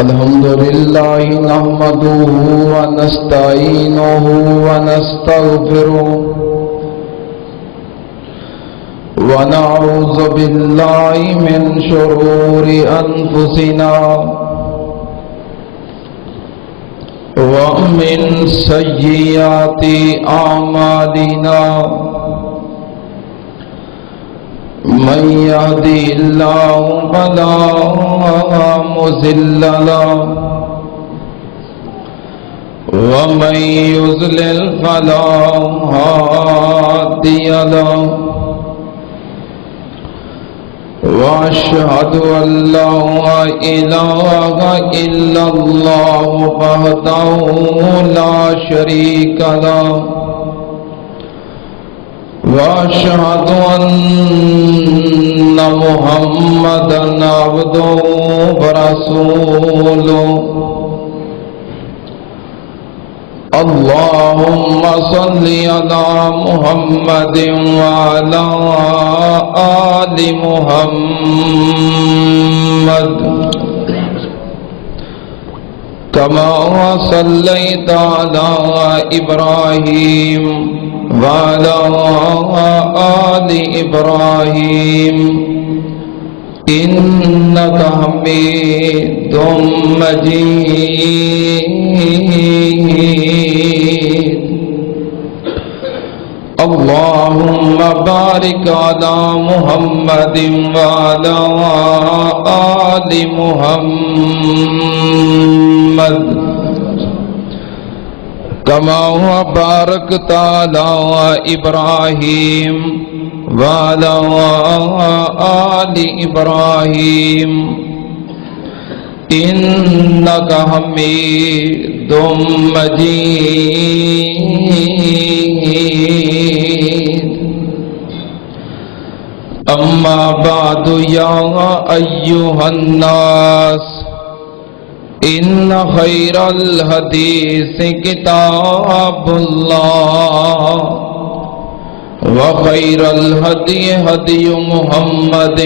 الحمد لله نحمده ونستعينه ونستغفره ونعوذ بالله من شرور أنفسنا ومن سيئات أعمالنا من يهدي الله فلا مضل له ومن يضلل فلا هادي له وأشهد أن لا إله إلا الله وحده لا شريك له وأشهد أن محمدًا عبده ورسوله اللهم صل على محمد وعلى آل محمد كما صليت على إبراهيم وعلى آل إبراهيم إنك حميد مجيد اللهم بارك على محمد وعلى آل محمد كما باركت على إبراهيم وعلى آل إبراهيم إنك حميد مجيد أما بعد يا أيها الناس إن خير الحديث كتاب الله وخير الهدي هدي محمد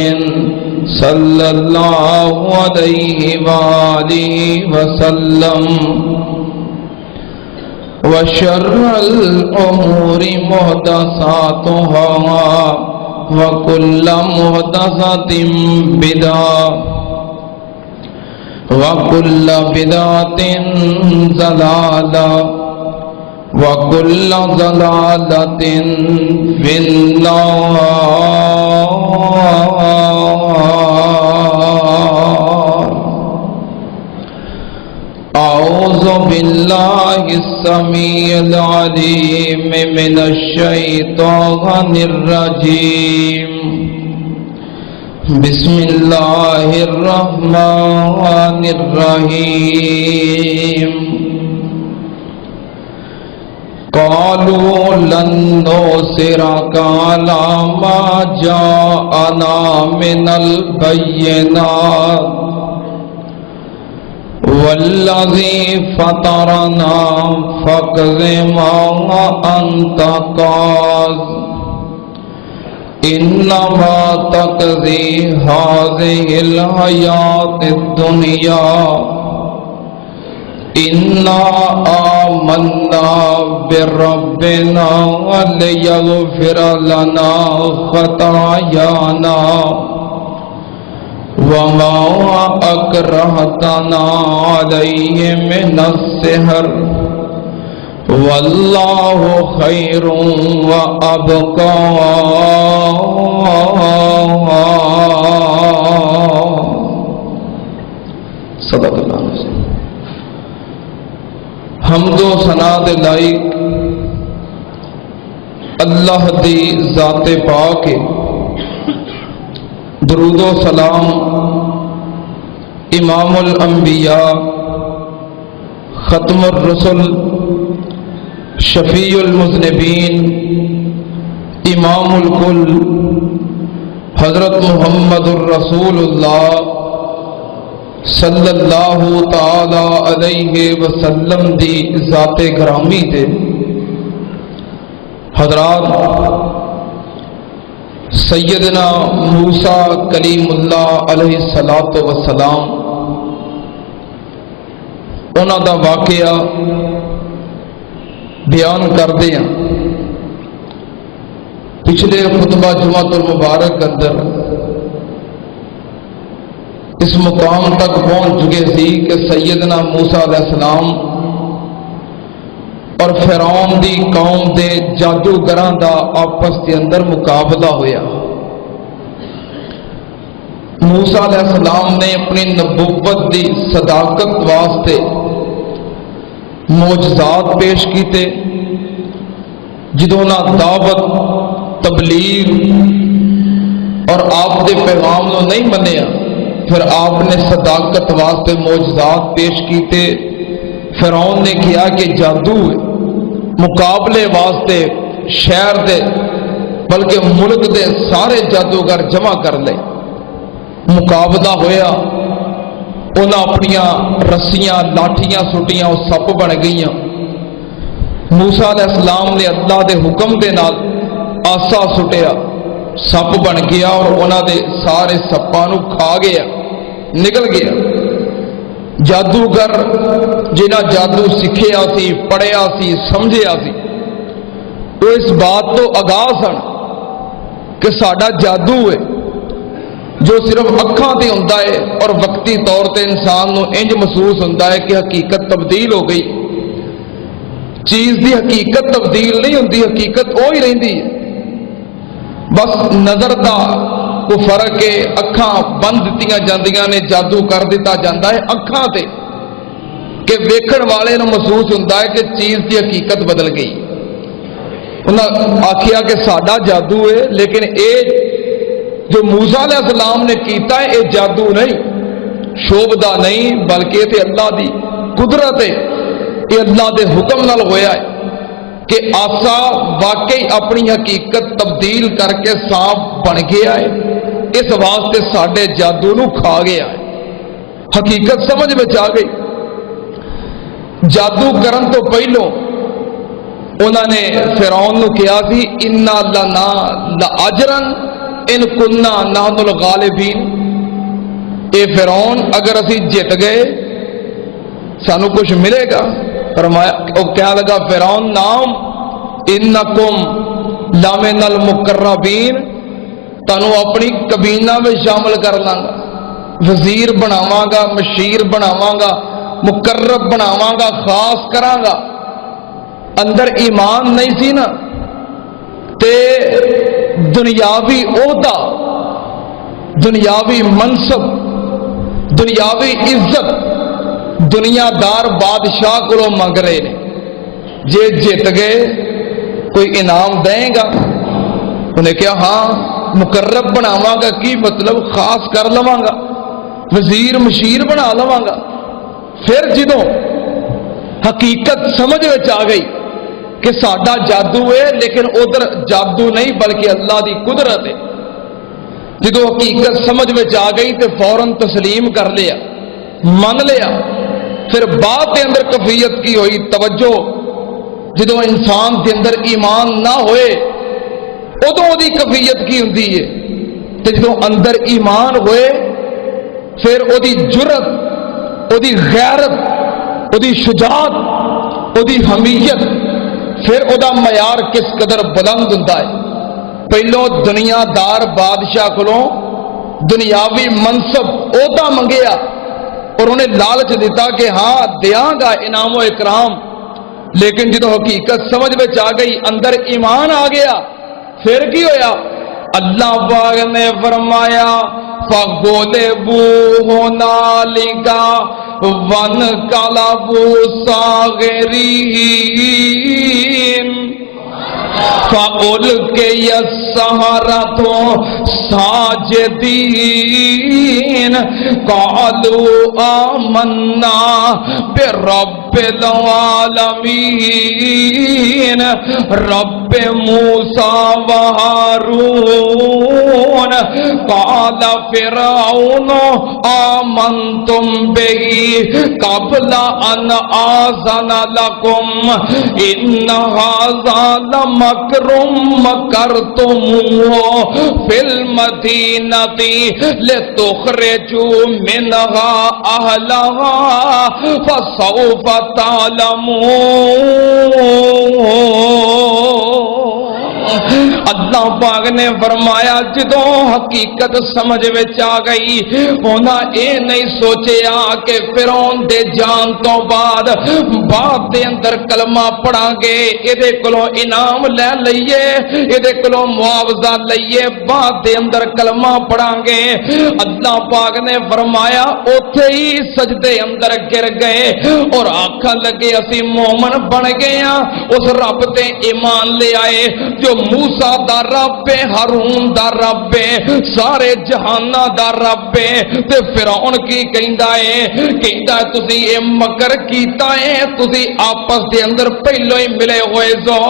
صلى الله عليه وآله وسلم وشر الأمور محدثاتها وكل محدثة بدعة وكل بدعة ضلالة وكل ضلالة في النار أعوذ بالله السميع العليم من الشيطان الرجيم بسم الله الرحمن الرحيم قالوا لن نؤثرك على ما جاءنا من البينات والذي فطرنا فاقض ما أنت قاض إنما تقضي هذه الحياة الدنيا إنا آمنا بربنا وليغفر لنا خطايانا وما أكرهتنا عليه من السحر والله خير وأبقى صدق اللہ علیہ حمد و ثنا دے لائق اللہ دی ذات پاک درود و سلام امام الانبیاء ختم الرسل شفیع المذنبین امام الکل حضرت محمد الرسول اللہ صلی اللہ تعالی علیہ وسلم دی ذات گرامی تے حضرات سیدنا موسیٰ کلیم اللہ علیہ الصلاۃ والسلام انہاں دا واقعہ بیان کردے ہیں۔ پچھلے خطبہ جمعۃ المبارک اندر اس مقام تک پہنچ چکے سی کہ سیدنا موسیٰ علیہ السلام اور فرعون دی قوم دے جادوگراں دا آپس کے اندر مقابلہ ہویا۔ موسیٰ علیہ السلام نے اپنی نبوت دی صداقت واسطے معجزات پیش کیتے، جدوں نہ دعوت تبلیغ اور آپ دے پیغام نو نہیں منیا، پھر آپ نے صداقت واسطے معجزات پیش کیتے۔ فرعون نے کیا کہ جادو ہے، مقابلے واسطے شہر دے بلکہ ملک دے سارے جادوگر جمع کر لے۔ مقابلہ ہویا، انہاں اپنیاں رسیاں لاٹھیاں سٹیاں وہ سپ بن گئیاں۔ موسیٰ علیہ السلام نے اللہ دے حکم دے نال آسا سٹیا، سپ بن گیا اور انہاں دے سارے سپاں نو کھا گیا، نکل گیا۔ جادوگر جنہاں جادو سکھیا سی، پڑھیا سی، سمجھیا سی، وہ اس بات تو آگاہ سن کہ ساڈا جادو ہے جو صرف اکھاں تے ہوندا ہے اور وقتی طور تے انسان نو انج محسوس ہوندا ہے کہ حقیقت تبدیل ہو گئی۔ چیز دی حقیقت تبدیل نہیں ہوندی، حقیقت وہی رہندی ہے، بس نظر دا کو فرق ہے۔ اکھاں بند دتیاں جاندیاں نے، جادو کر دیتا جاندا ہے اکھاں تے کہ ویکھن والے نو محسوس ہوندا ہے کہ چیز دی حقیقت بدل گئی۔ انہاں آکھیا کہ ساڈا جادو ہے، لیکن اے جو موسیٰ علیہ السلام نے کیتا ہے اے جادو نہیں، شوبدہ نہیں، بلکہ تے اللہ دی قدرت ہے، یہ اللہ دے حکم نال ہویا ہے کہ آسا واقعی اپنی حقیقت تبدیل کر کے سانپ بن گیا ہے، اس واسطے ساڈے جادو نو کھا گیا ہے۔ حقیقت سمجھ میں آ گئی۔ جادو کرن تو پہلو انہوں نے فرعون نو کہا سی انا لنا لاجرن ان کننا نحن الغالبین، اے فرعون اگر اسی جت گئے سانو کچھ ملے گا؟ فرمایا وہ کیا لگا فرعون نام انکم لمن المقربین، تانو اپنی کابینہ میں شامل کر لاں گا، وزیر بناواں گا، مشیر بناواں گا، مقرب بناواں گا، خاص کراں گا۔ اندر ایمان نہیں سی نا تے دنیاوی عہدہ، دنیاوی منصب، دنیاوی عزت دنیا دار بادشاہ کو منگ رہے نے، جے جت گئے کوئی انعام دیں گا؟ انہیں کہا ہاں مقرب بناواں گا، کی مطلب خاص کر لواں گا، وزیر مشیر بنا لواں گا۔ پھر جدوں حقیقت سمجھ میں آ گئی کہ ساڈا جادو ہے، لیکن ادھر جادو نہیں بلکہ اللہ دی قدرت ہے، جدوں حقیقت سمجھ میں آ گئی تو فوراً تسلیم کر لیا، من لیا۔ پھر بات کے اندر کفیت کی ہوئی توجہ، جدوں انسان کے اندر ایمان نہ ہوئے ادوں دی کفیت کی ہوندی ہے، تے جدوں اندر ایمان ہوئے پھر او دی جرت، او دی غیرت، او دی شجاعت، او دی حمیت، پھر او دا معیار کس قدر بلند ہوندا ہے۔ پہلو دنیا دار بادشاہ کولوں دنیاوی منصب عہدہ منگیا اور انہیں لالچ دیتا کہ ہاں دیاں گا انعام و اکرام، لیکن جدو حقیقت سمجھ میں آ گئی، اندر ایمان آ گیا، پھر کی ہویا؟ اللہ پاک نے فرمایا فَغُلِبُوا هُنَالِكَ وَانقَلَبُوا صَاغِرِينَ فَأُلْقِيَ السَّحَرَةُ سَاجِدِينَ قَالُوا آمَنَّا بِرَبِّ الْعَالَمِينَ رَبِّ موسیٰ وہارون قال فرعون آمنتم به قبل ان آذن لكم ان هذا لمکر مکرتموه فی المدینۃ لتخرجوا منها اہلها فسوف تعلمون۔ اللہ پاک نے فرمایا جدوں حقیقت سمجھ وچ آ گئی انہاں اے نہیں سوچیا کہ فرعون دے جان تو بعد دے اندر کلمہ پڑھاں گے ایدے کولوں انعام لے لئیے ایدے کولوں معاوضہ لئیے بعد دے اندر کلمہ پڑھاں گے۔ اللہ پاک نے فرمایا اوتھے ہی سجدے اندر گر گئے اور آکھن لگے اسی مومن بن گئے ہاں اس رب تے ایمان لے آئے جو موسیٰ دا رب ہے، ہارون دا رب ہے، سارے جہانہ دا رب ہے۔ تے فرعون کی کہندا ہے تسی اے مکر کیتا ہے، تسی آپس دے اندر پہلو ہی ملے ہوئے سو۔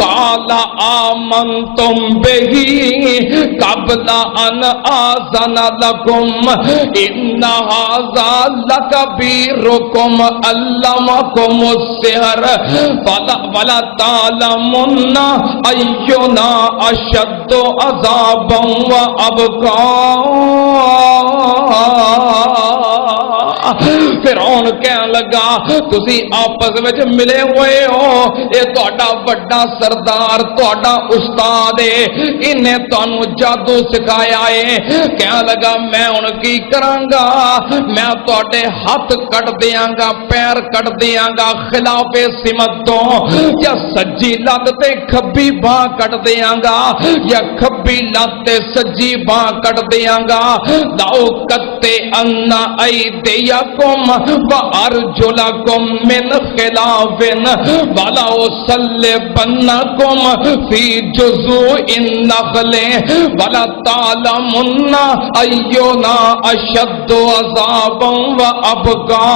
قال آمنتم به قبل ان آذن لكم ان هذا لكبيركم علمكم السحر فلا تعلمن اینا اشد عذابا وابقا۔ فرعون کہنے لگا تسی آپس وچ ملے ہوئے ہو، اے تہاڈا بڑا سردار تہاڈا استاد ہے، انہیں تانوں جادو سکھایا ہے۔ کہنے لگا میں ہن کی کراں گا، میں تہاڈے ہاتھ کٹ دیاں گا، پیر کٹ دیاں گا خلاف سمت تو، یا سجی لت تے کھبی باں کٹ دیاں گا یا کھبی لت تے سجی باں کٹ دیاں گا۔ لاؤ کتے انا ایدیکم وارجلکم من خلاف ولا اصلبنکم فی جذوع النخل ولا تعلمن اینا اشد عذابا وابقا۔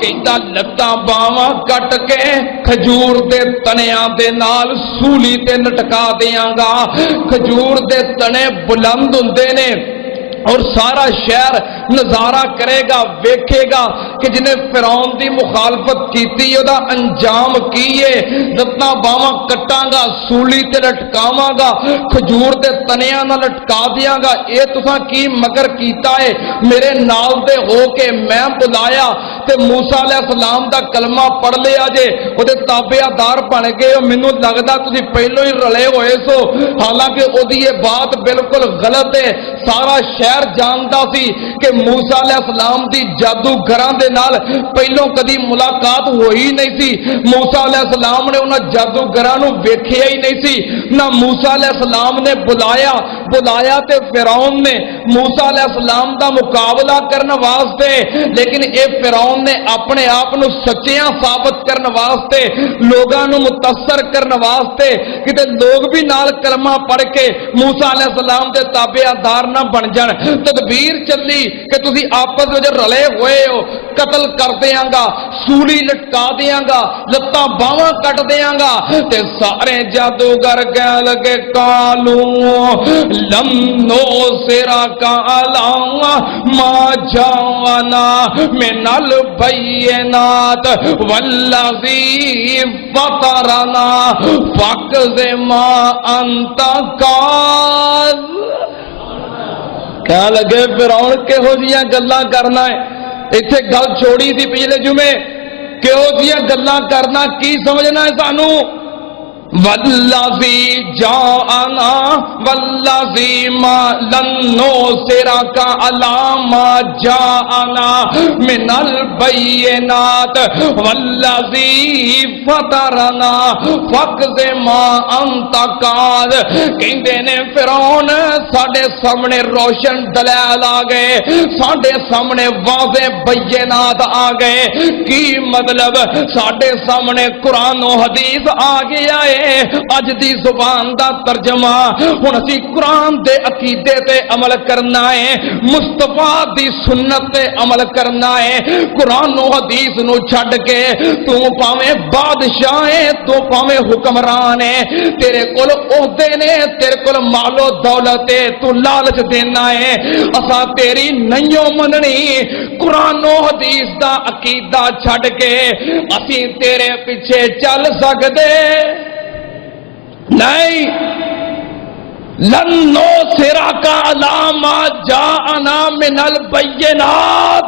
کہتا لتاں باواں کٹ کے کھجور دے تنیاں دے نال سولی تے لٹکا دیاں گا۔ کھجور دے تنے بلند ہوندے نے اور سارا شہر نظارہ کرے گا ویکھے گا کہ جنہیں فرعون دی مخالفت کیتی دا انجام کیے۔ لتاں باواں کٹاں گا، سولی تے لٹکاواں گا، کھجور دے تنیاں نال لٹکا دیاں گا۔ اے تساں کی مگر کیتا ہے؟ میرے نال دے ہو کے میں بلایا تے موسیٰ علیہ السلام دا کلمہ پڑھ لیا جے، او دے تابعدار بن گئے ہو، مینوں لگدا تسی پہلو ہی رلے ہوئے سو۔ حالانکہ او دی یہ بات بالکل غلط ہے۔ سارا شہر جاندا سی کہ موسیٰ علیہ السلام دی جادوگراں دے نال پہلوں کدی ملاقات ہوئی نہیں سی۔ موسیٰ علیہ السلام نے انہاں جادوگراں نوں ویکھیا ہی نہیں سی، نہ موسیٰ علیہ السلام نے بلایا تے فرعون نے موسیٰ علیہ السلام دا مقابلہ کرن واسطے، لیکن اے فرعون نے اپنے آپ نو سچیاں ثابت کرن واسطے، لوگاں نو متاثر کرن واسطے کتے لوگ بھی نال کلمہ پڑھ کے موسیٰ علیہ السلام دے تابعدار نہ بن جان، تدبیر چلی کہ تسی آپس وچ رلے ہوئے ہو، قتل کر دیاں گا، سولی لٹکا دیاں گا، لتاں باواں کٹ دیاں گا۔ تے سارے جادوگر کہنے لگے کالو لم نؤثرک علی ما جاءنا من البینات والذی فطرنا فاقض ما انت قاض۔ کہنے لگے فرعون کہو جیاں گلاں کرنا ہے، ایتھے گل چھوڑی تھی پچھلے جمعے، کہو جیاں گلاں کرنا کی سمجھنا ہے سانو؟ والذی جاءنا والذی ما لن نؤثرک علی ما جاءنا من البینات والذی فطرنا فاقض ما انت قاض۔ کہندے نے فرعون ساڈے سامنے روشن دلائل آ گئے، ساڈے سامنے واضح بینات آ گئے۔ کی مطلب؟ ساڈے سامنے قرآن و حدیث آ گیا ہے، اج دی زبان دا ترجمہ ہن اسی قرآن دے عقیدے تے عمل کرنا ہے، مصطفیٰ دی سنت تے عمل کرنا ہے۔ قرآن و حدیث نو چھڈ کے تو پاویں بادشاہ ہے، تو پاویں حکمران ہے، تیرے کول عہدے نے، تیرے کول مال و دولت ہے، تو لالچ دینا ہے، اساں تیری نہیں مننی۔ قرآن و حدیث دا عقیدہ چھڈ کے اسی تیرے پیچھے چل سکدے نہیں۔ لن نُصِرَكَ عَلَىٰ مَا جَاءَنَا مِنَ الْبَيِّنَاتِ،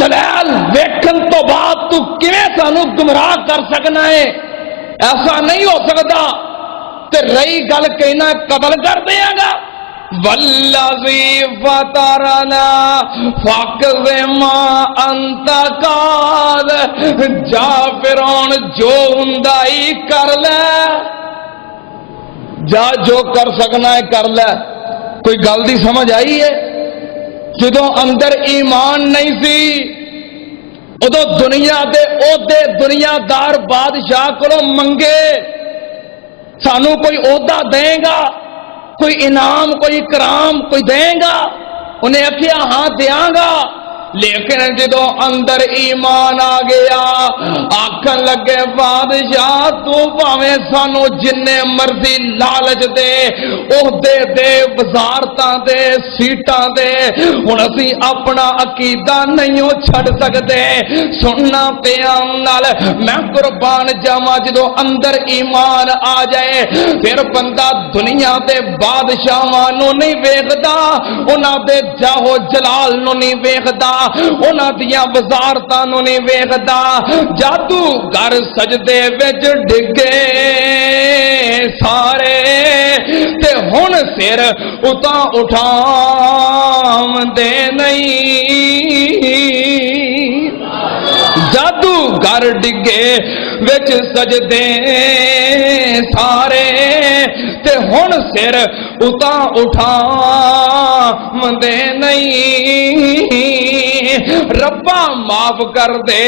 دلائل ویکھن تو بعد تو کیویں سانو گمراہ کر سکنا ہے؟ ایسا نہیں ہو سکتا۔ تے رہی گل کہنا قتل کر دیاں گا، وَالَّذِي فَطَرَنَا فَاقْضِ مَا أَنْتَ قَاضٍ، جا فرعون جو ہندائی کر لے، جا جو کر سکنا ہے کر لے۔ کوئی گل دی سمجھ آئی ہے؟ جدوں اندر ایمان نہیں سی ادو دنیا دے عہدے دنیا دار بادشاہ کو منگے سانو کوئی عہدہ دیں گا، کوئی انعام کوئی کرام کوئی دیں گا، انہیں آخیا ہاں دیاں گا، لیکن جدو اندر ایمان آ گیا آکھن لگے بادشاہ تو پاویں سانو جن مرضی لالچ دے، عہدے دے، وزارتاں دے، سیٹاں دے، ہن اسی اپنا عقیدہ نہیں چھڈ سکدے۔ سننا پیام نال میں قربان جاواں، جدو اندر ایمان آ جائے پھر بندہ دنیا دے بادشاہاں نو نہیں ویکھدا، انہاں دے جاہو جلال نو نہیں ویکھدا، انہاں دیاں وزارتاں نو نہیں ویکھدا۔ جادوگر سجدے وچ ڈگے سارے تے ہن سر اتاں اٹھاوندے نہیں، جادوگر ڈگے وچ سجدے سارے تے ہن سر اتاں اٹھاوندے نہیں۔ ربا معاف کر دے،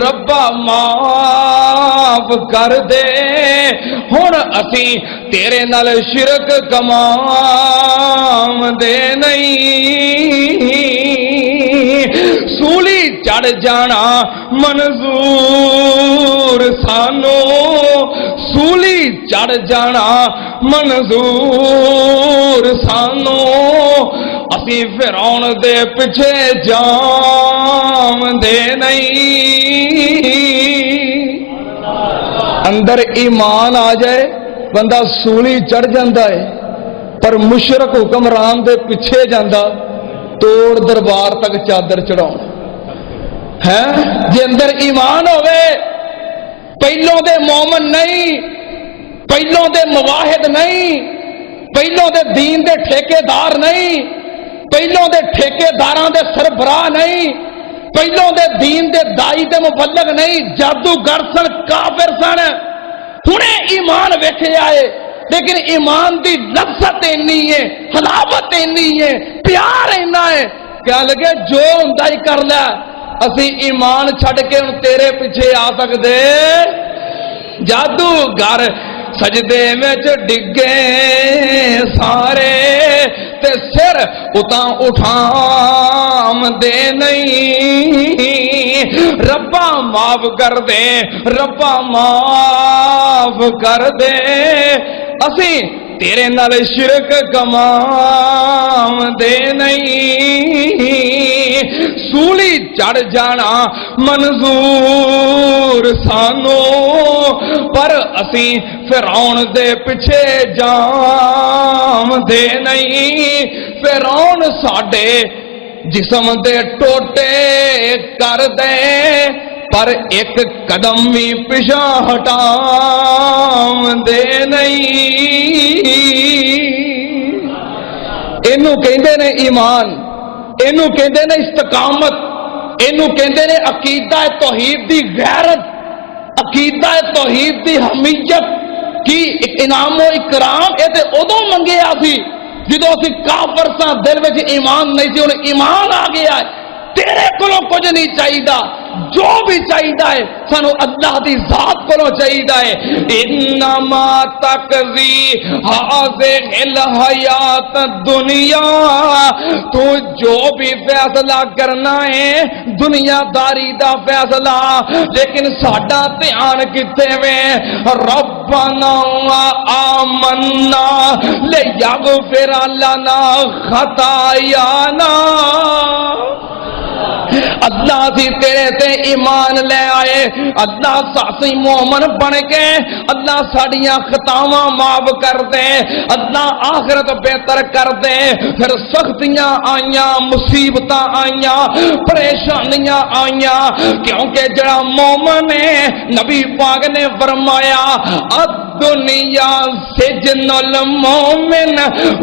ربا معاف کر دے، ہن اسی تیرے نال شرک کماوندے نہیں۔ سولی چڑھ جانا منظور سانو، سولی چڑھ جانا منظور سانو، اسی فرعون دے پیچھے جاوندے نہیں۔ اندر ایمان آ جائے بندہ سولی چڑھ جاندہ ہے، پر مشرک حکمران دے پیچھے جاندہ توڑ دربار تک چادر چڑھاؤں ہے۔ جے اندر ایمان ہوئے، پہلوں دے مومن نہیں، پہلوں دے مواحد نہیں، پہلوں دے دین دے ٹھیکے دار نہیں، پہلوں دے ٹھیکے داراں دے سربراہ نہیں، پہلوں دے دین دے دائی دے مبلغ نہیں، جادوگر سن، کافر سن، ہنے ایمان ویکھے آئے، لیکن ایمان دی لذت اینی ہے، حلاوت اینی ہے، پیار اینا ہے، کیا لگے جو ہندائی کر لے، اسی ایمان چھڑ کے ان تیرے پیچھے آ سکدے۔ جادوگر سجدے وچ ڈگے سارے تے سر اتاں اٹھاوندے نہیں۔ ربا معاف کر دے، ربا معاف کر دے، اسی تیرے نال شرک کماوندے نہیں۔ سولی چڑھ جانا منظور سانو، پر اسی فرعون دے پیچھے جاوندے نہیں۔ فرعون ساڈے جسم دے ٹوٹے کر دے، پر ایک قدم بھی پیچھے ہٹاوندے نہیں۔ اینو کہندے نے ایمان، اینو کہندے نے استقامت، اینو کہندے نے عقیدہ توحید دی غیرت، عقیدہ توحید دی حمیت کی انعام و اکرام۔ اے تے ادو منگیا سی جدو اسی کافر ساں، دل وچ ایمان نہیں سی، ہن ایمان آ گیا ہے۔ تیرے کولوں کچھ نہیں چاہیدا، جو بھی چاہیدا ہے سانو اللہ دی ذات کولوں چاہیدا ہے۔ انما تقضی هذه الحیات الدنیا، تو جو بھی فیصلہ کرنا ہے دنیا داری دا فیصلہ، لیکن ساڈا دھیان کتے میں ربنا آمنا لیغفر لنا خطایانا، اللہ سی تیرے تے ایمان لے آئے، اللہ ساسی مومن بن کے اللہ ساڑیاں خطاواں معاف کر دے، اللہ آخرت بہتر کر دے۔ پھر سختیاں آئیاں، مصیبتاں آئیاں، پریشانیاں آئیاں، کیونکہ جڑا مومن ہے نبی پاک نے فرمایا دنیا سجن المومن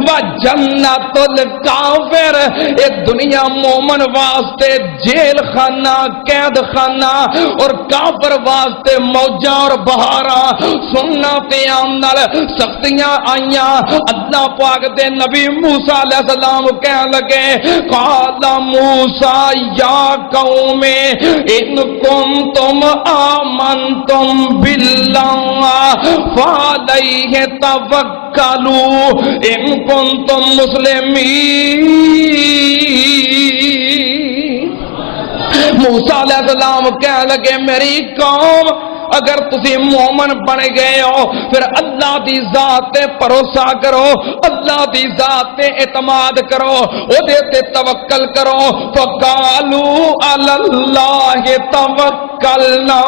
و جنت الکافر، اے دنیا مومن واسطے جیل خانہ، قید خانہ، اور کافر واسطے موجاں اور بہاراں۔ سننا تے آمنال سختیاں آئیاں، اللہ پاک دے نبی موسیٰ علیہ السلام کہنے لگے قال موسیٰ یا قوم ان کنتم آمنتم باللہ فعلیہ توکلوا ان کنتم مسلمین۔ موسیٰ علیہ السلام کہنے لگے میری قوم اگر تسی مومن بن گئے ہو پھر اللہ دی ذات تے بھروسہ کرو، اللہ دی ذات تے اعتماد کرو، او دے تے توکل کرو۔ فقالوا علی اللہ توکلنا،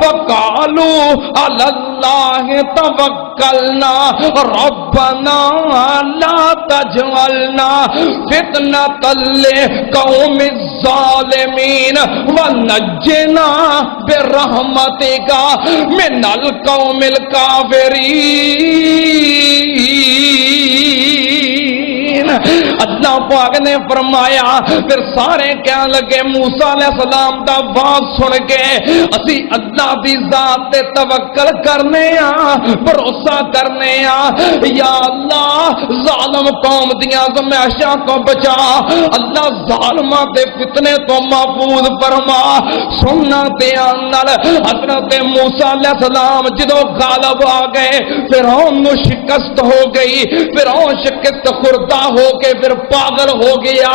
فقالوا علی اللہ توکلنا ربنا لا تجعلنا فتنة للقوم الظالمین ونجنا برحمتک من القوم الکافرین۔ اللہ پاک نے فرمایا پھر سارے کہنے لگے موسیٰ علیہ السلام دا بات سن کے اسی اللہ دی ذات تے توکل کرنے ہاں، بھروسہ کرنے ہاں۔ یا اللہ ظالم قوم دیاں زمائشاں کو بچا، اللہ ظالماں دے فتنے تو محفوظ فرما۔ سننا تے آنال حضرت موسیٰ علیہ السلام جدو غالب آ گئے، فرعون نو شکست ہو گئی، فرعون شکست خوردہ ہو کے پھر پاگل ہو گیا،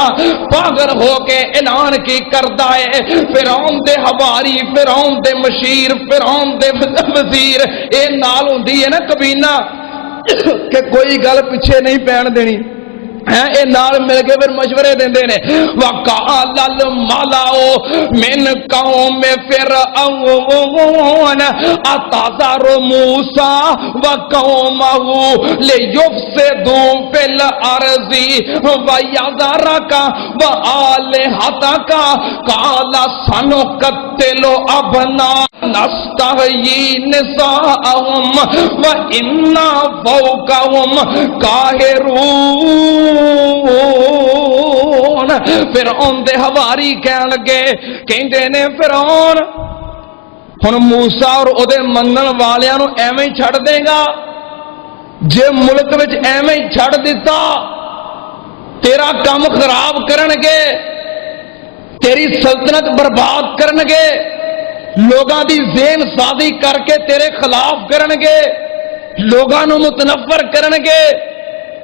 پاگل ہو کے اعلان کی کردہ ہے فرعون دے حواری، فرعون دے مشیر، فرعون دے وزیر اے نال ہوندی ہے نا کبینہ کہ کوئی گل پیچھے نہیں پین دینی، اے نال مل کے پھر مشورے دیندے نے۔ وقال الملأ من قوم فرعون اتذر موسیٰ وقومه لیفسدوا فی الارض ویذرک وآلہتک قال سنقتل ابناءهم نستحیی نساءهم وإنا فوقهم قاہرون۔ فرعون دے حواری کہن لگے کہندے نے فرعون ہن موسیٰ اور او دے منن والیاں نو ایویں چھڑ دے گا؟ جے ملک وچ ایویں چھڑ دیتا تیرا کام خراب کرنگے، تیری سلطنت برباد کرنگے، لوگاں دی ذہن سازی کر کے تیرے خلاف کرنگے، لوگاں نو متنفر کرنگے،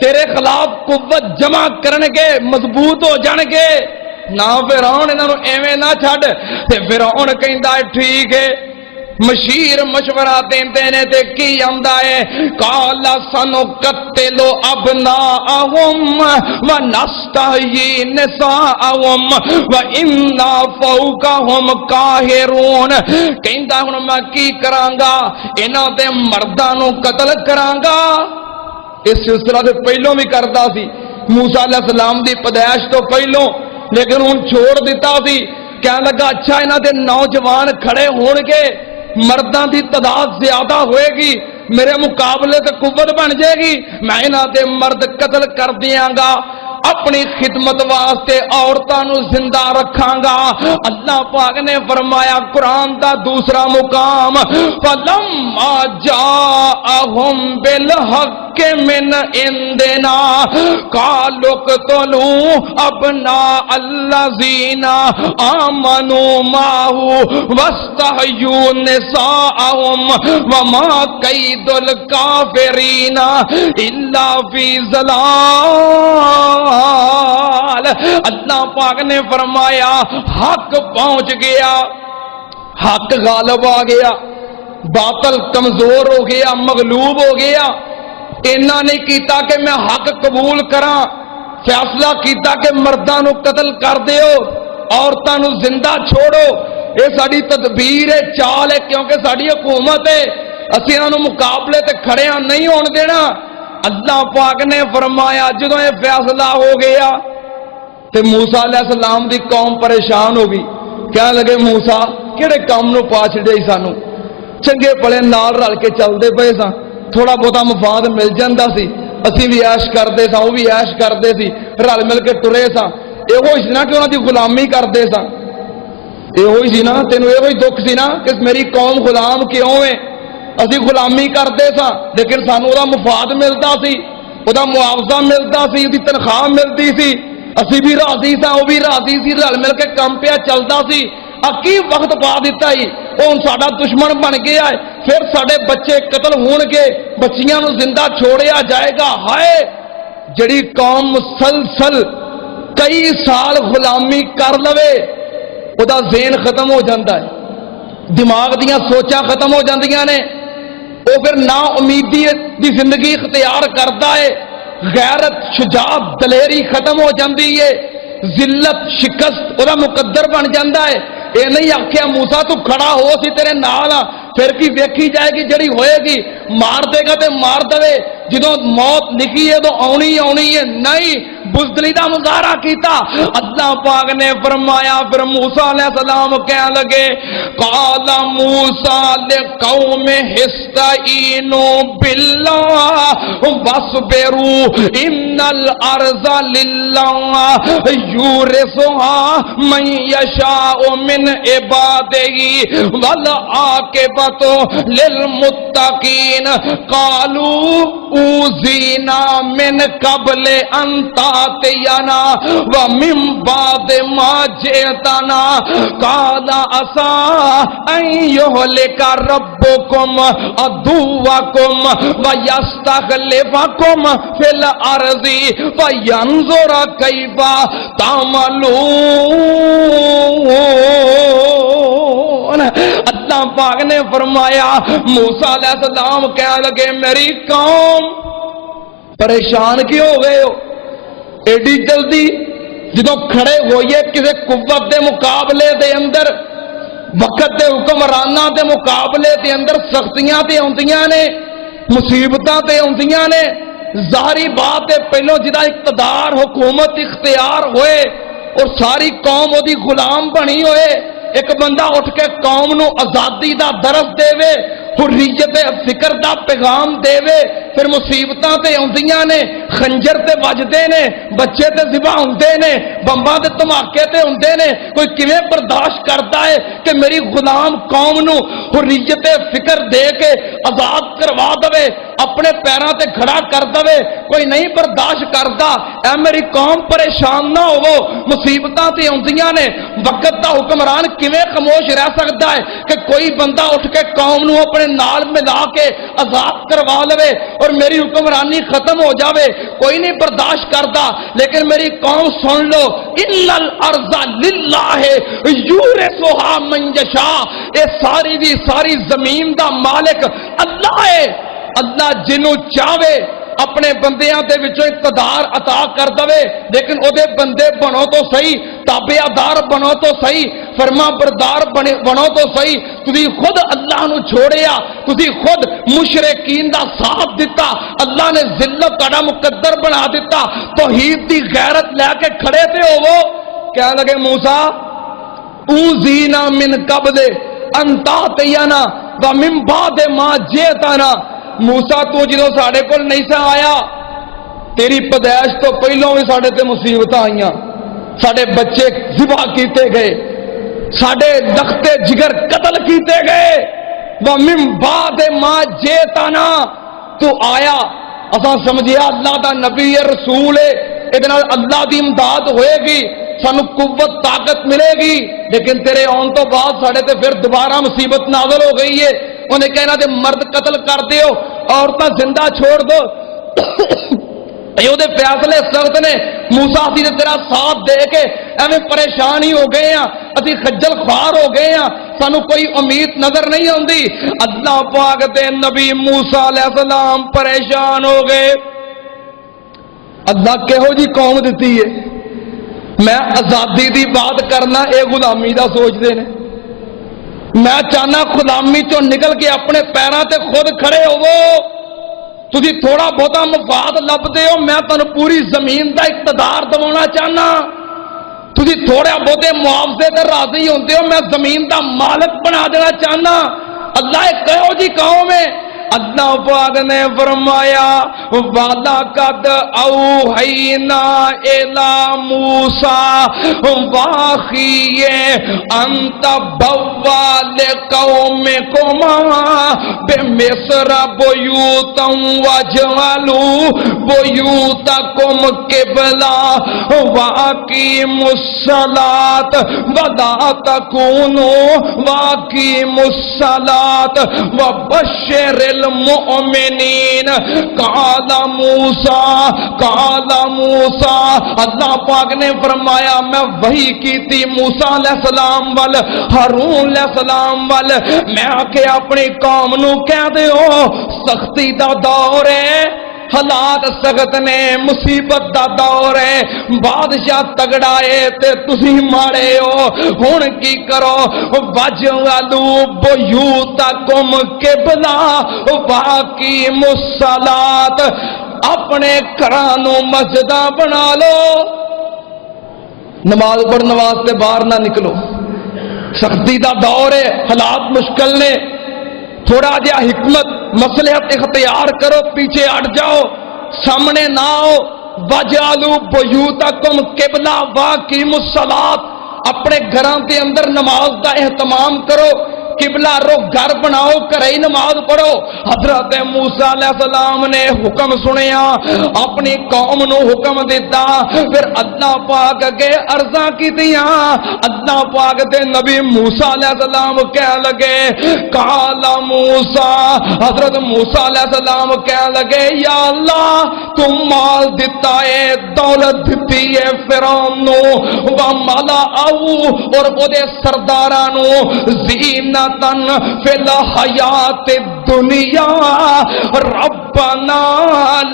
تیرے خلاف قوت جمع کرنگے، مضبوط ہو جانگے۔ نہ فرعون انہاں نو ایویں نہ چھڈ۔ تے فرعون کہندا ہے ٹھیک ہے، مشیر مشورہ دیندے نے تے کی آندا ہے قال سنقتل ابناءهم ونستحیی نساءهم وإنا فوقهم قاہرون۔ کہندا ہن میں کی کراں گا، انہاں دے مرداں نو قتل کراں گا۔ اس سلسلہ سے پہلوں بھی کرتا سی موسیٰ علیہ السلام دی پیدائش تو پہلوں، لیکن ان چھوڑ دیتا سی۔ کہنے لگا اچھا انہاں دے نوجوان کھڑے ہون گے، مرداں دی تعداد زیادہ ہوئے گی، میرے مقابلے تے قوت بن جائے گی، میں انہاں دے مرد قتل کر دیاں گا۔ اپنی خدمت واسطے عورتاں نو زندہ رکھاں گا۔ اللہ پاک نے فرمایا قرآن دا دوسرا مقام فَلَمَّا جَاءَهُمْ بِالْحَقِّ مِنْ عِنْدِنَا قَالُوا اقْتُلُوا أَبْنَاءَ الَّذِينَ آمَنُوا مَعَهُ وَاسْتَحْيُوا نِسَاءَهُمْ وَمَا كَيْدُ الْكَافِرِينَ إِلَّا فِي ضَلَالٍ۔ اللہ پاک نے فرمایا حق پہنچ گیا، حق غالب آ گیا، باطل کمزور ہو گیا، مغلوب ہو گیا۔ انہاں نے کیتا کہ میں حق قبول کراں، فیصلہ کیتا کہ مرداں نو قتل کر دیو، عورتاں نو زندہ چھوڑو۔ یہ ساری تدبیر ہے، چال ہے، کیونکہ ساری حکومت ہے، اسی انہاں نو مقابلے تے کھڑے نہیں ہون دینا۔ اللہ پاک نے فرمایا جدوں یہ فیصلہ ہو گیا تے موسیٰ علیہ السلام دی قوم پریشان ہو گئی، کہنے لگے موسیٰ کیڑے کام نو پا چھڑے سانو، چنگے پڑے نال رل کے چلدے پئے ساں، تھوڑا بہتا مفاد مل جاندا سی، اسی بھی عیش کردے ساں، وہ بھی عیش کردے سی، رل مل کے ٹرے ساں۔ ایہو ہی سی نا کہ انہاں دی غلامی کردے ساں، ایہو ہی سی نا، تینوں ایہو ہی دکھ سی نا کہ میری قوم غلام کیوں ہے؟ اسی غلامی کردے ساں لیکن سانو دا مفاد ملدا سی، او دا معاوضہ ملدا سی، دی تنخواہ ملدی سی، اسی بھی راضی ساں، وہ بھی راضی سی، رل مل کے کام پیا چلدا سی۔ اکی وقت پا دیتا ہی وہ ساڈا دشمن بن گیا ہے، پھر ساڈے بچے قتل ہون گے، بچیاں نو زندہ چھوڑیا جائے گا۔ ہائے جڑی قوم مسلسل کئی سال غلامی کر لوے او دا ذہن ختم ہو جاندا ہے، دماغ دیاں سوچاں ختم ہو جاندیاں نے، وہ پھر نا امیدی دی زندگی اختیار کردا ہے، غیرت شجاعت دلیری ختم ہو جاندی ہے، ذلت شکست وہ مقدر بن جاندہ ہے۔ اے نہیں آکھیا موسیٰ تو کھڑا ہو سی تیرے نال ہاں، پھر کی ویکھی جائے گی جڑی ہوئے گی، مار دے گا تے مار دے، جدوں موت لکھی ہے تو آنی آنی ہے، نہیں بزدلی دا مظاہرہ کیتا۔ اللہ پاک نے فرمایا پھر موسیٰ علیہ السلام کہنے لگے قال موسیٰ لقومہ استعینوا باللہ واصبروا ان الارض للہ یورثھا من یشاء من عبادہ والعاقبۃ للمتقین قالوا اوذینا من قبل ان تأتینا ومن بعد ما جئتنا قال عسى ان يهلك ربكم عدوكم ويستخلفكم في الارض فينظر كيف تعملون۔ اللہ پاک نے فرمایا موسیٰ علیہ السلام کہنے لگے میری قوم پریشان کیوں ہو گئے ہو ایڈی جلدی؟ جدوں کھڑے ہوئیے کسی قوت دے مقابلے دے اندر، وقت دے حکمراناں دے مقابلے دے اندر سختیاں تے ہوندیاں نے، مصیبتاں تے ہوندیاں نے، ظاہری بات ہے پہلو جدا اقتدار حکومت اختیار ہوئے اور ساری قوم وہ دی غلام بنی ہوئے، ایک بندہ اٹھ کے قوم نو آزادی دا درس دے وے، حریت فکر دا پیغام دے وے، پھر مصیبتاں تے ہوندیاں نے، خنجر تے وجدے نے، بچے تے ذبح ہوندے نے، بمباں تے دھماکے تے ہوندے نے، کوئی کیویں برداشت کرتا ہے کہ میری غلام قوم نو حریت فکر دے کے آزاد کروا دے، اپنے پیراں تے کھڑا کر دے؟ کوئی نہیں برداشت کرتا۔ اے میری قوم پریشان نہ ہوو، مصیبتاں تے ہوندیاں نے، وقت دا حکمران کیویں خاموش رہ سکتا ہے کہ کوئی بندہ اٹھ کے قوم نو اپنے نال ملا کے آزاد کروا لے اور میری حکمرانی ختم ہو جاوے؟ کوئی نہیں برداشت کرتا۔ لیکن میری قوم سن لو ان الارض للہ یورثھا من یشاء، اے ساری دی ساری زمین دا مالک اللہ ہے، اللہ جنوں چاہے اپنے بندیاں دے وچوں اقتدار عطا کر دے، لیکن او دے بندے بنو تو صحیح، تابعدار بنو تو صحیح، فرما بردار بنو تو صحیح۔ تسی خود اللہ نو چھوڑیا، تسی خود مشرکین دا ساتھ دیتا، اللہ نے ذلت تہاڈا مقدر بنا دیتا، توحید دی غیرت لے کے کھڑے تے ہوو۔ کہنے لگے موسیٰ اوذینا من قبل ان تأتینا ومن بعد ما جئتنا، موسیٰ تو جدوں ساڈے کول نہیں سا آیا، تیری پیدائش تو پہلوں بھی ساڈے تے مصیبت آئیاں، ساڈے بچے ذبح کیتے گئے، ساڈے لختے جگر قتل کیتے گئے، وَمِن بَعْدِ مَا جِئْتَنَا، تو آیا اساں سمجھیا اللہ دا نبی رسول ہے، ادھے نال اللہ دی امداد ہوئے گی، سانو قوت طاقت ملے گی، لیکن تیرے آن تو بعد ساڑے تے پھر دوبارہ مصیبت نازل ہو گئی ہے، انہیں کہنا دے مرد قتل کر دیو، عورتاں زندہ چھوڑ دو، یہ دے فیصلے سخت نے، موسیٰ اسی نے تیرا ساتھ دے کے ایویں پریشان ہی ہو گئے ہیں، اسی خجل خوار ہو گئے ہیں، سانو کوئی امید نظر نہیں ہوندی۔ اللہ پاک دے نبی موسیٰ علیہ السلام پریشان ہو گئے۔ اللہ کہو جی قوم دیتی ہے، میں آزادی دی بات کرنا اے غلامی دا سوچ دے نے، میں چاہنا غلامی چوں نکل کے اپنے پیراں تے خود کھڑے ہوو، تسی تھوڑا بہتا مفاد لب دے ہو، میں تانوں پوری زمین دا اقتدار دوانا چاہنا، تسی تھوڑا بہتے معاوضے تے راضی ہوندے ہو، میں زمین دا مالک بنا دینا چاہنا۔ اللہ کہو جی قوم ہے، اللہ پاک نے فرمایا وَلَقَدْ أَوْحَيْنَا إِلَى مُوسَىٰ وَأَخِيهِ أَن تَبَوَّأَ لِقَوْمِكُمَا بِمِصْرَ بُيُوتًا وَاجْعَلُوا بُيُوتَكُمْ قِبْلَةً وَأَقِيمُوا الصَّلَاةَ وَلَا تَكُونُوا وَأَقِيمُوا الصَّلَاةَ وَبَشِّرِ المؤمنین۔ قال موسیٰ اللہ پاک نے فرمایا میں وحی کی تھی موسیٰ علیہ السلام وال، ہارون علیہ السلام وال، میں آکے اپنی قوم نو کہہ دیو سختی دا دور ہے، حالات سخت نے، مصیبت دا دور ہے، بادشاہ تگڑا ہے تے تسی مارے ہو، ہن کی کرو وَاجْعَلُوا بُيُوتَكُمْ قِبْلَةً وَأَقِیمُوا الصَّلَاةَ، اپنے گھرانوں مسجداں بنا لو، نماز پڑھنے واسطے باہر نہ نکلو، سختی دا دور ہے، حالات مشکل نے، تھوڑا جہا حکمت مصلحت اختیار کرو، پیچھے ہٹ جاؤ، سامنے نہ آؤ۔ وَاجْعَلُوا بُيُوتَكُمْ قِبْلَةً وَأَقِیمُوا الصَّلَاةَ، اپنے گھراں دے اندر نماز دا اہتمام کرو، قبلہ رو گھر بناؤ، کرئی نماز پڑھو۔ حضرت موسیٰ علیہ السلام نے حکم سنیا، اپنی قوم نو حکم دیتا، پھر اللہ پاک اگے عرضاں کیتیاں، اللہ پاک دے نبی موسیٰ علیہ السلام کہہ لگے قال موسیٰ، حضرت موسیٰ علیہ السلام کہہ لگے یا اللہ تم مال دیتا ہے، دولت دیتی ہے فرعون نو وَمَلَأَهُ اور وہ دے سردارانو زینت فی الحیات الدنیا ربنا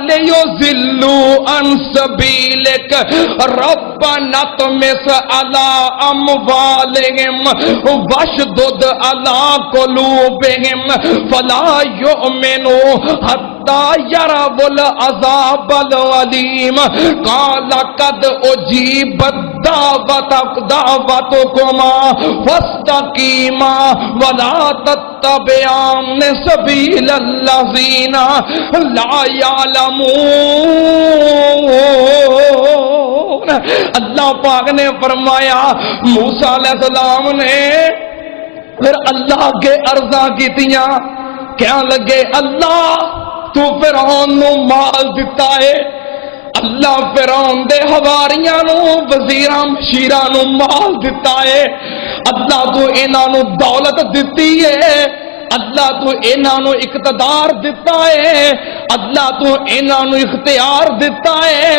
لیضلوا عن سبیلک ربنا اطمس علی اموالہم واشدد علی قلوبہم فلا یؤمنوا حتی یروا العذاب العلیم قال قد اجیبت دعوتکما فاستقیما ولا تتبعان سبیل الذین لا یعلمون۔ اللہ پاک نے فرمایا موسیٰ علیہ السلام نے پھر اللہ کے عرضاں کیتیاں، کیا لگے اللہ تو فرعون نو مال دیتا ہے، اللہ فرعون دے حواریاں نو وزیراں مشیراں نو مال دیتا ہے، اللہ تو انہاں نو دولت دیتی ہے، اللہ تو انہاں نو اقتدار دیتا ہے، اللہ تو انہاں نو اختیار دیتا ہے،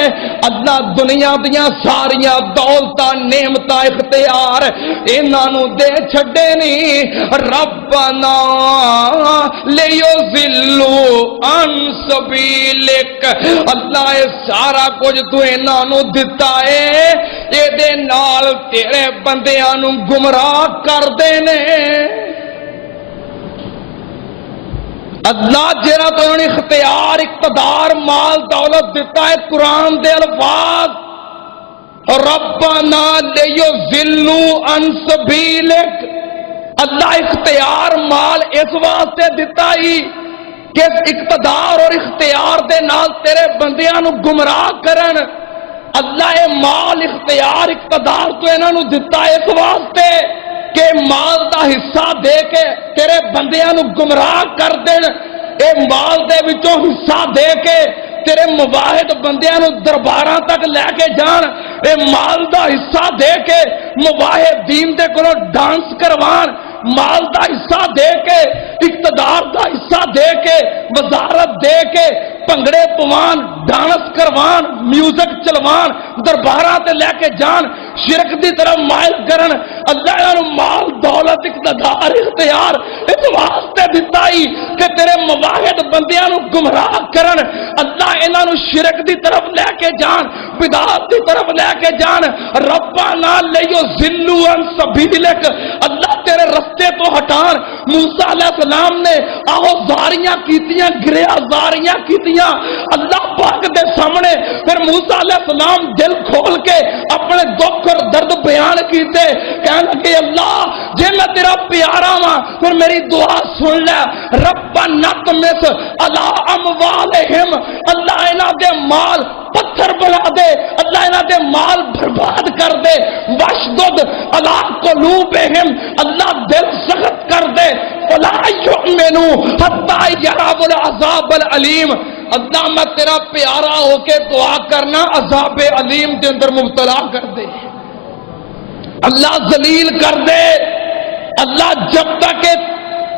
اللہ دنیا دیاں ساریاں دولتاں نعمتاں اختیار انہاں نو دے چھڈے نہیں، ربنا لیضلوا عن سبیلک، اللہ اے سارا کچھ تو انہاں نو دتا ہے، اے دے نال تیرے بندیاں نو گمراہ کر دینے۔ اللہ جیرا تو انہوں نے اختیار اقتدار مال دولت دیتا ہے، قرآن دے الفاظ ربنا لیضلوا عن سبیلک، اللہ اختیار مال اس واسطے دیتا ہی کہ اقتدار اور اختیار دے نال تیرے بندیاں نو گمراہ کرن. اللہ اے مال اختیار اقتدار تو انہاں نو دتا اس واسطے کہ مال دا حصہ دے کے تیرے بندیاں نو گمراہ کر دین. اے مال دے وچوں حصہ دے کے تیرے مواحد بندیاں نو درباراں تک لے کے جان. اے مال دا حصہ دے کے مواحد دین دے کولوں ڈانس کروان. مال دا حصہ دے کے اقتدار دا حصہ دے کے وزارت دے کے بھنگڑے پوان ڈانس کروان میوزک چلوان درباراں تے لے کے جان شرک دی طرف مائل کرن. اللہ انہاں مال دولت اقتدار اختیار اس واسطے دتا ہی کہ تیرے مواحد بندیاں نو گمراہ کرن. اللہ انہاں نو شرک دی طرف لے کے جان بدعت دی طرف لے کے جان. ربنا لیضلوا عن سبیلک اللہ تیرے رستے تو ہٹان. موسیٰ علیہ السلام نے آہو زاریاں کیتیاں گریا زاریاں کیتیاں اللہ پاک دے سامنے. پھر موسیٰ علیہ السلام دل کھول کے اپنے دکھ اور درد بیان کیتے کہنے لگے اللہ جے میں تیرا پیارا ہاں پھر میری دعا سن لے. ربنا طمس علی اموالہم اللہ انہاں دے مال پتھر بنا دے. اللہ انہاں دے مال برباد کر دے. واشدد علی قلوبہم اللہ دل سخت کر دے. فلا یؤمنوا حتی یروا العذاب العلیم. اللہ میں تیرا پیارا ہو کے دعا کرنا عذاب علیم کے اندر مبتلا کر دے. اللہ ذلیل کر دے. اللہ جب تک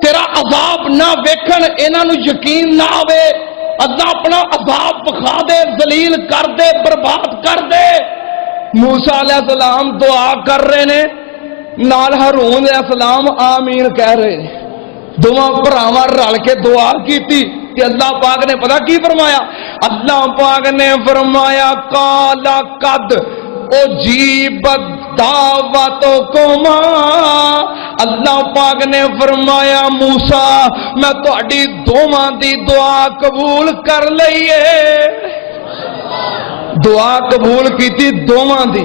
تیرا عذاب نہ ویکھن انہاں نو یقین نہ آوے اللہ اپنا عذاب بخا دے ذلیل کر دے برباد کر دے. موسیٰ علیہ السلام دعا کر رہے نے نال ہارون علیہ السلام آمین کہہ رہے نے. دونوں بھراواں رل کے دعا کیتی کہ اللہ پاک نے پتہ کی فرمایا. اللہ پاک نے فرمایا قالا قد اجیبت دعوتکما. اللہ پاک نے فرمایا موسیٰ میں تہاڈی دوواں دی دعا قبول کر لئیے. دعا قبول کیتی دوواں دی.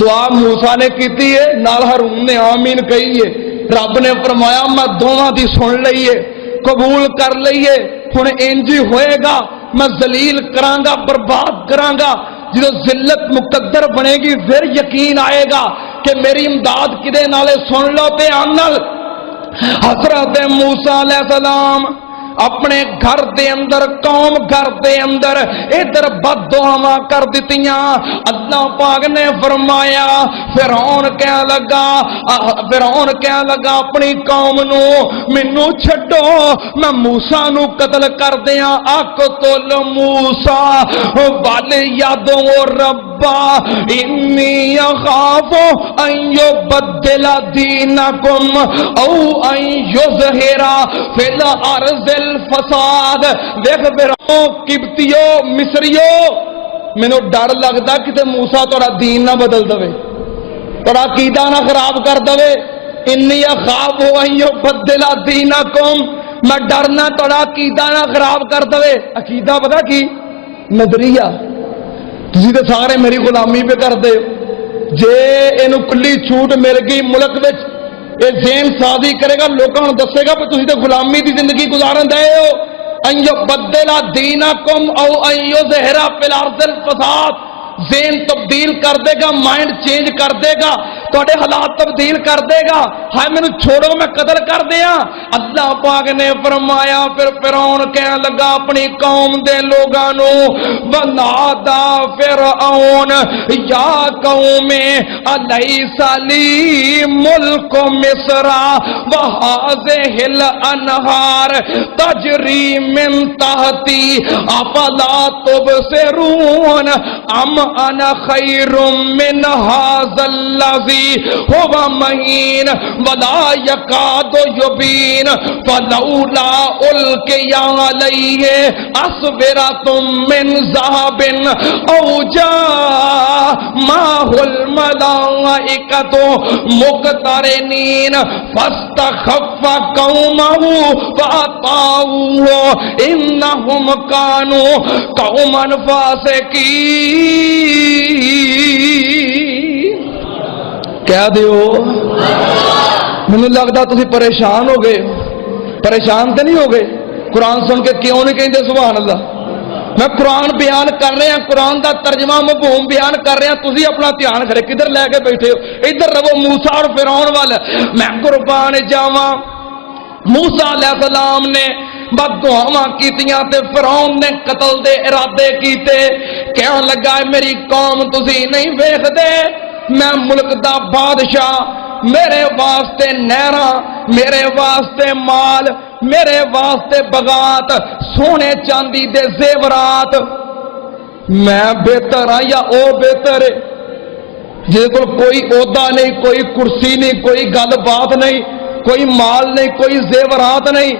دعا موسیٰ نے کیتی ہے نال ہارون نے آمین کہی ہے. رب نے فرمایا میں دوواں دی سن لئیے قبول کر لئیے. ہن انج ہوئے گا میں ذلیل کراں گا برباد کراں گا. جدو ذلت مقدر بنے گی پھر یقین آئے گا کہ میری امداد کدے نالے سن لو تے آنل. حضرت موسیٰ علیہ السلام اپنے گھر دے اندر قوم گھر دے اندر ادھر بد دعاواں کر دتیاں. اللہ پاک نے فرمایا فرعون کہنے لگا اپنی قوم نو مینوں چھڈو میں موسیٰ نو قتل کر دیاں. اقتل موسیٰ بل یدعو ربا انی اخاف ان یبدل دینکم او ان یظہر فی الارض الفساد. دیکھ فرعون قبطیو مصریو مینوں ڈر لگدا کہ موسیٰ تہاڈا دین نہ بدل دے تہاڈا عقیدہ نہ خراب کر دے. انی اخاف ان یبدل دینکم میں ڈرنا تہاڈا عقیدہ نہ خراب کر دے. عقیدہ پتہ کی نظریہ تسی تے سارے میری غلامی پہ کر دے. جے اینو کلی چھوٹ مل گئی ملک وچ اے ذہن سازی کرے گا لوکاں نوں دسے گا کہ تسی تے غلامی دی زندگی گزارن دے ہو. ان یبدل دینکم او ان یظہر فی الارض الفساد. ذہن تبدیل کر دے گا مائنڈ چینج کر دے گا تواڈے حالات تبدیل کر دے گا. ہائے مینوں چھوڑو میں قتل کر دیاں. اللہ پاک نے فرمایا پھر فرعون کہنے لگا اپنی قوم دے لوگاں نو ونادا فرعون یا قوم الیس لی ملک مصر وہذہ الانہار تجری من تحتی افلا تبصرون ام انا خیر من ھذا الذی هو مہین ولا یکاد یبین فلولا القی علیہ اسورۃ من ذہب او جاء معہ الملائکۃ مقترنین فاستخف قومہ فأطاعوہ انہم کانوا قوما فاسقین. کہہ دیو مجھے لگتا تسی پریشان ہو گئے. پریشان تے نہیں ہو گئے قرآن سن کے کیوں نہیں کہتے سبحان اللہ؟ میں قرآن بیان کر رہا، قرآن دا ترجمہ مفہوم بیان کر رہا، تسی اپنا دھیان کرے کدھر لے کے بیٹھے ہو؟ ادھر رہو موسیٰ اور فرعون وال۔ میں قربان جاواں، موسیٰ علیہ السلام نے بددعاواں کیتیاں تے فرعون نے قتل دے ارادے کیتے، کہن لگا میری قوم تسی نہیں ویکھدے، میں ملک دا بادشاہ، میرے واسطے نہراں، میرے واسطے مال، میرے واسطے بغات، سونے چاندی دے زیورات، میں بہتر ہاں یا او بہتر ہے؟ جس کو کوئی عہدہ نہیں، کوئی کرسی نہیں، کوئی گل بات نہیں، کوئی مال نہیں، کوئی زیورات نہیں،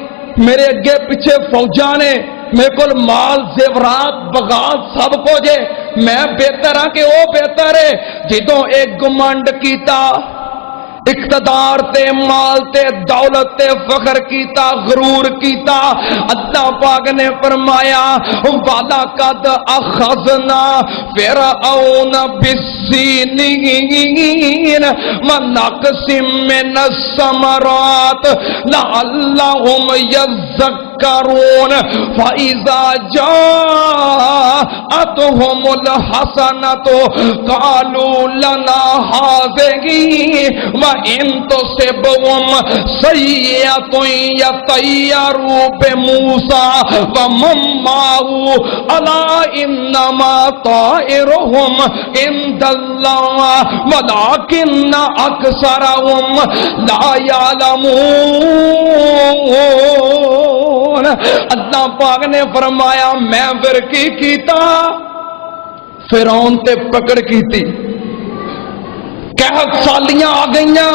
میرے اگے پیچھے فوجاں نے، میرے کو مال زیورات بغات سب کچھ ہے، میں بہتر ہاں کہ او بہتر ہے؟ جدوں ایک گمنڈ کیتا، اقتدار تے مال تے دولت تے فخر کیتا، غرور کیتا، اللہ پاک نے فرمایا وَلَقَدْ أَخَذْنَا فِرْعَوْنَ بِالسِّنِينَ وَنَقْصٍ مِّنَ الثَّمَرَاتِ لَعَلَّهُمْ يَذَّكَّرُونَ فَإِذَا جَاءَتْهُمُ الْحَسَنَةُ قَالُوا لَنَا هَٰذِهِ وَإِن تُصِبْهُمْ سَيِّئَةٌ يَطَّيَّرُوا بِمُوسَىٰ وَمَن مَّعَهُ أَلَا إِنَّمَا طَائِرُهُمْ عِندَ اللَّهِ وَلَٰكِنَّ أَكْثَرَهُمْ لَا يَعْلَمُونَ۔ اللہ پاک نے فرمایا میں پھر کی کیتا؟ فرعون تے پکڑ کیتی، قحط سالیاں آ گئیاں،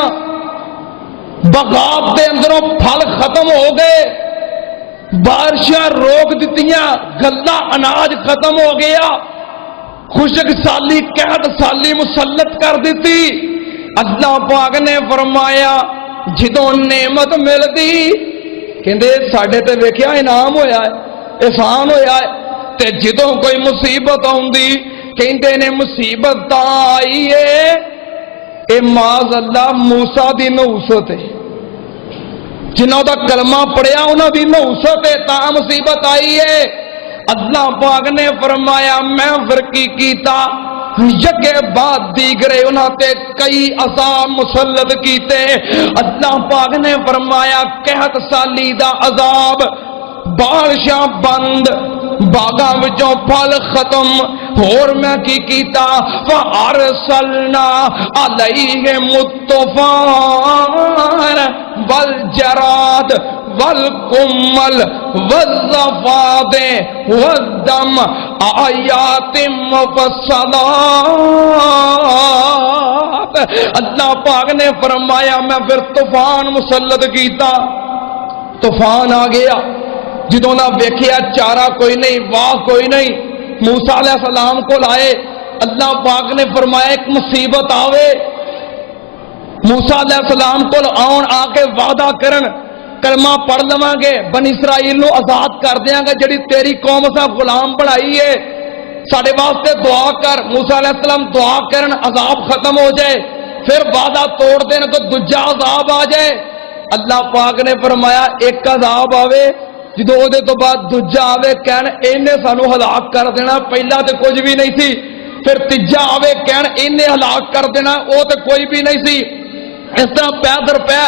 بغاوت دے اندروں پھل ختم ہو گئے، بارشاں روک دتیاں، گلہ اناج ختم ہو گیا، خشک سالی قحط سالی مسلط کر دیتی۔ اللہ پاک نے فرمایا جدوں نعمت ملدی کہندے ساڈے تے ویکھیا انعام ہویا ہے، احسان ہویا ہے، تے جدوں کوئی مصیبت آوندی کہندے نے مصیبت تا آئی ہے، اے معاذ اللہ موسیٰ دی نحوست ہے، جنہوں دا کلمہ پڑھیا انہوں دی نحوست ہے تا مصیبت آئی ہے۔ اللہ پاک نے فرمایا میں پھر کی کیتا؟ یکے بعد دیگرے انہوں تے کئی عذاب مسلط کیتے۔ اللہ پاک نے فرمایا قحط سالی دا عذاب، بارشاں بند، باغاں وچوں پھل ختم، اور میں کی کیتا؟ فَأَرْسَلْنَا عَلَيْهِمُ الطُّوفَانَ وَالْجَرَادَ وَالْقُمَّلَ وَالضَّفَادِعَ وَالدَّمَ آیَاتٍ مُفَصَّلَاتٍ۔ اللہ پاک نے فرمایا میں پھر طوفان مسلط کیتا، طوفان آ گیا، جدوں نہ ویکھیا چارہ کوئی نہیں، واہ کوئی نہیں، موسیٰ علیہ السلام کو لائے، اللہ پاک نے فرمایا ایک مصیبت آوے، موسیٰ علیہ السلام کو آن آ کے وعدہ کرن کلمہ پڑھ لواں گے، بنی اسرائیل نو آزاد کر دیاں گے، جڑی تیری قوم سے غلام بنائی ہے، ساڈے واسطے دعا کر۔ موسیٰ علیہ السلام دعا کرن عذاب ختم ہو جائے، پھر وعدہ توڑ دین تو دوجا عذاب آ جائے۔ اللہ پاک نے فرمایا ایک عذاب آوے، جدو او دے تو بعد دوجا آوے کہن اینے سانو ہلاک کر دینا، پہلا تے کچھ بھی نہیں تھی، پھر تیجا آوے کہن اینے ہلاک کر دینا، او تے کوئی بھی نہیں سی۔ اس طرح پہ در پہ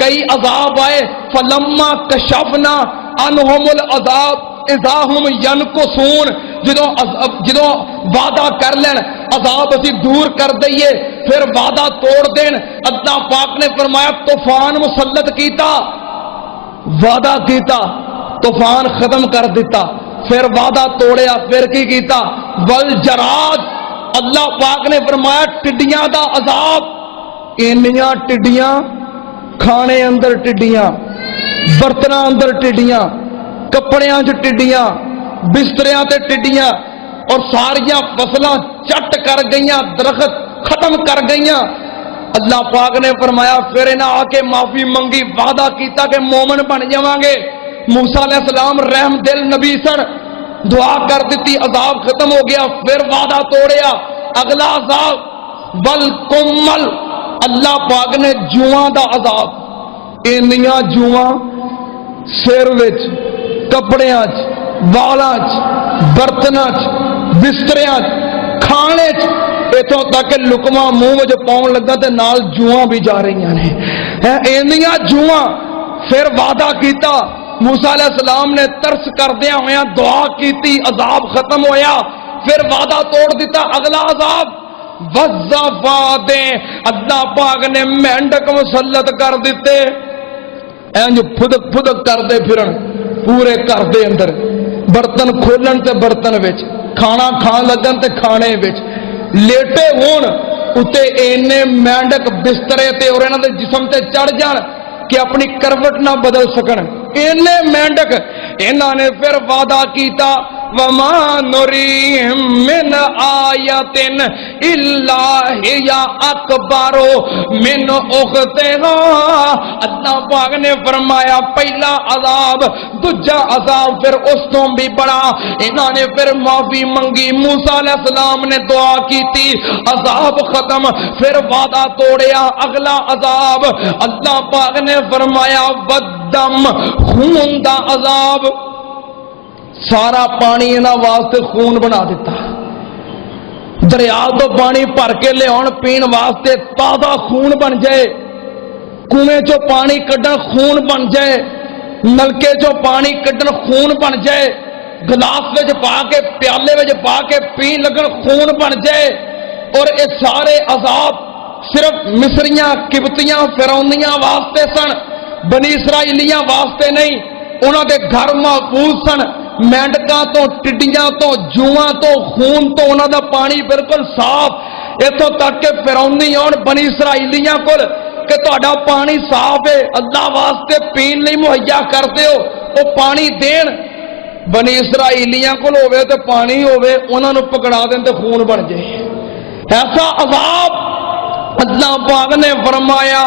کئی عذاب آئے، فلما کشفنا عنہم العذاب اذا ہم ینکسون، جدو وعدہ کر لین عذاب اسی دور کر دئیے، پھر وعدہ توڑ دین، اللہ پاک نے فرمایا طوفان مسلط کیتا، وعدہ کیتا طوفان ختم کر دیتا، پھر وعدہ توڑیا، پھر کی کیتا؟ والجراد، اللہ پاک نے فرمایا ٹڈیاں دا عذاب، اینیاں ٹڈیاں، کھانے اندر ٹڈیاں، برتناں اندر ٹڈیاں، کپڑیاں چ ٹڈیاں، بستریاں تے ٹڈیاں، اور ساریاں فصلاں چٹ کر گئیاں، درخت ختم کر گئیاں۔ اللہ پاک نے فرمایا پھر انہاں آ کے معافی منگی، وعدہ کیتا کہ مومن بن جاواں گے۔ موسیٰ علیہ السلام رحم دل نبی سن، دعا کر دیتی، عذاب ختم ہو گیا، پھر وعدہ توڑیا، اگلا عذاب والقمل، اللہ پاک نے جواں دا عذاب، اینیاں جواں سر وچ کپڑیاں چ والاں چ برتناں چ بستریاں چ کھانے چ اتوں تک کہ لقمہ منہ وچ پاؤن لگا تے نال جواں بھی جا رہی نے اینیاں جواں پھر وعدہ کیتا موسیٰ علیہ السلام نے ترس کردیاں ہویا دعا کیتی عذاب ختم ہویا پھر وعدہ توڑ دیتا اگلا عذاب وَالزَّفَادِ اللہ پاک نے مینڈک مسلط کر دیتے جو پھدک پھدک کر دے پھرن پورے کر دے اندر برتن کھولن تے برتن وچ کھانا کھان لگن تے کھانے وچ لیٹے ہون اتے اینے مینڈک بسترے تے اور انہاں دے جسم تے چڑھ جان کہ اپنی کروٹ نہ بدل سکن اینے مینڈک انہاں نے پھر وعدہ کیتا وَمَا نُرِيهِم مِّنْ آيَةٍ إِلَّا هِيَ أَكْبَرُ مِنْ أُخْتِهَا اللہ پاک نے فرمایا پہلا عذاب دوجا عذاب پھر اس تو بھی بڑا انہاں نے پھر معافی منگی موسیٰ علیہ السلام نے دعا کی تھی عذاب ختم پھر وعدہ توڑیا اگلا عذاب اللہ پاک نے فرمایا وَالدَّمْ خون دا عذاب سارا پانی انہاں واسطے خون بنا دیتا دریا تو پانی بھر کے لے آن پین واسطے تازہ خون بن جائے کنویں چو پانی کڈن خون بن جائے نلکے چو پانی کڈن خون بن جائے گلاس وچ پا کے پیالے وچ پا کے پین لگن خون بن جائے اور یہ سارے عذاب صرف مصریاں قبطیاں فرعونیاں واسطے سن بنی اسرائیلیاں واسطے نہیں انہاں دے گھر محفوظ سن مینڈکاں تو ٹڈیاں تو جواں تو خون تو انہاں دا پانی بالکل صاف اتوں تک کہ فرعونی آن بنی اسرائیلیاں کول کہ تہاڈا پانی صاف ہے اللہ واسطے پین لئی مہیا کرتے ہو وہ پانی دین بنی اسرائیلیاں کول ہوے تے پانی ہوے انہاں نوں پکڑا دین تے خون بن جائے ایسا عذاب اللہ پاک نے فرمایا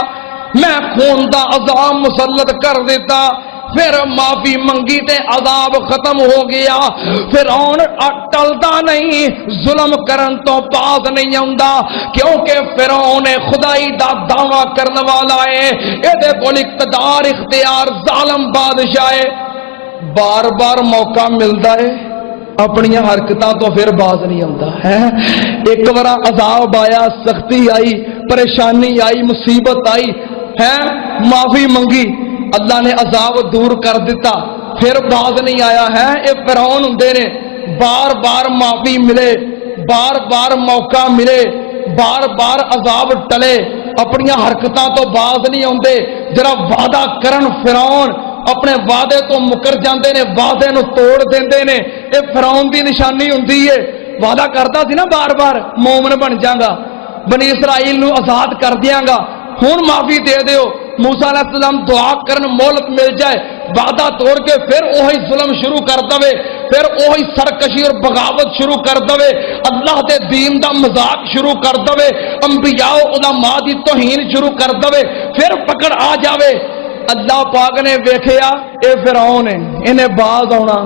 میں خون دا عذاب مسلط کر دیتا پھر معافی منگی تے عذاب ختم ہو گیا فرعون ٹلدا نہیں ظلم کرن تو باز نہیں آندا کیونکہ فرعون خدائی دا دعویٰ کرنے والا ہے اے کول اقتدار اختیار ظالم بادشاہ ہے بار بار موقع ملتا ہے اپنی حرکتاں تو پھر باز نہیں آتا ہے ایک بار عذاب آیا سختی آئی پریشانی آئی مصیبت آئی ہے معافی منگی اللہ نے عذاب دور کر دیتا پھر باز نہیں آیا ہے اے فرعون ہوندے نے بار بار معافی ملے بار بار موقع ملے بار بار عذاب ٹلے اپنی حرکتاں تو باز نہیں آندے جرا وعدہ کرن فرعون اپنے وعدے تو مکر جاندے نے وعدے نو توڑ دیندے نے اے فرعون دی نشانی ہوندی ہے وعدہ کرتا سی نا بار بار مومن بن جاگا بنی اسرائیل نو آزاد کر دیاں گا ہون معافی دے دیو موسیٰ علیہ السلام دعا کرن مولت مل جائے وعدہ توڑ کے پھر اوہی ظلم شروع کر دوے پھر اوہی سرکشی اور بغاوت شروع کر دوے اللہ دے دین دا مذاق شروع کر دوے انبیاء و علماء دی توہین شروع کر دوے پھر پکڑ آ جاوے اللہ پاک نے ویکھیا اے فرعون ہے انہیں باز ہونا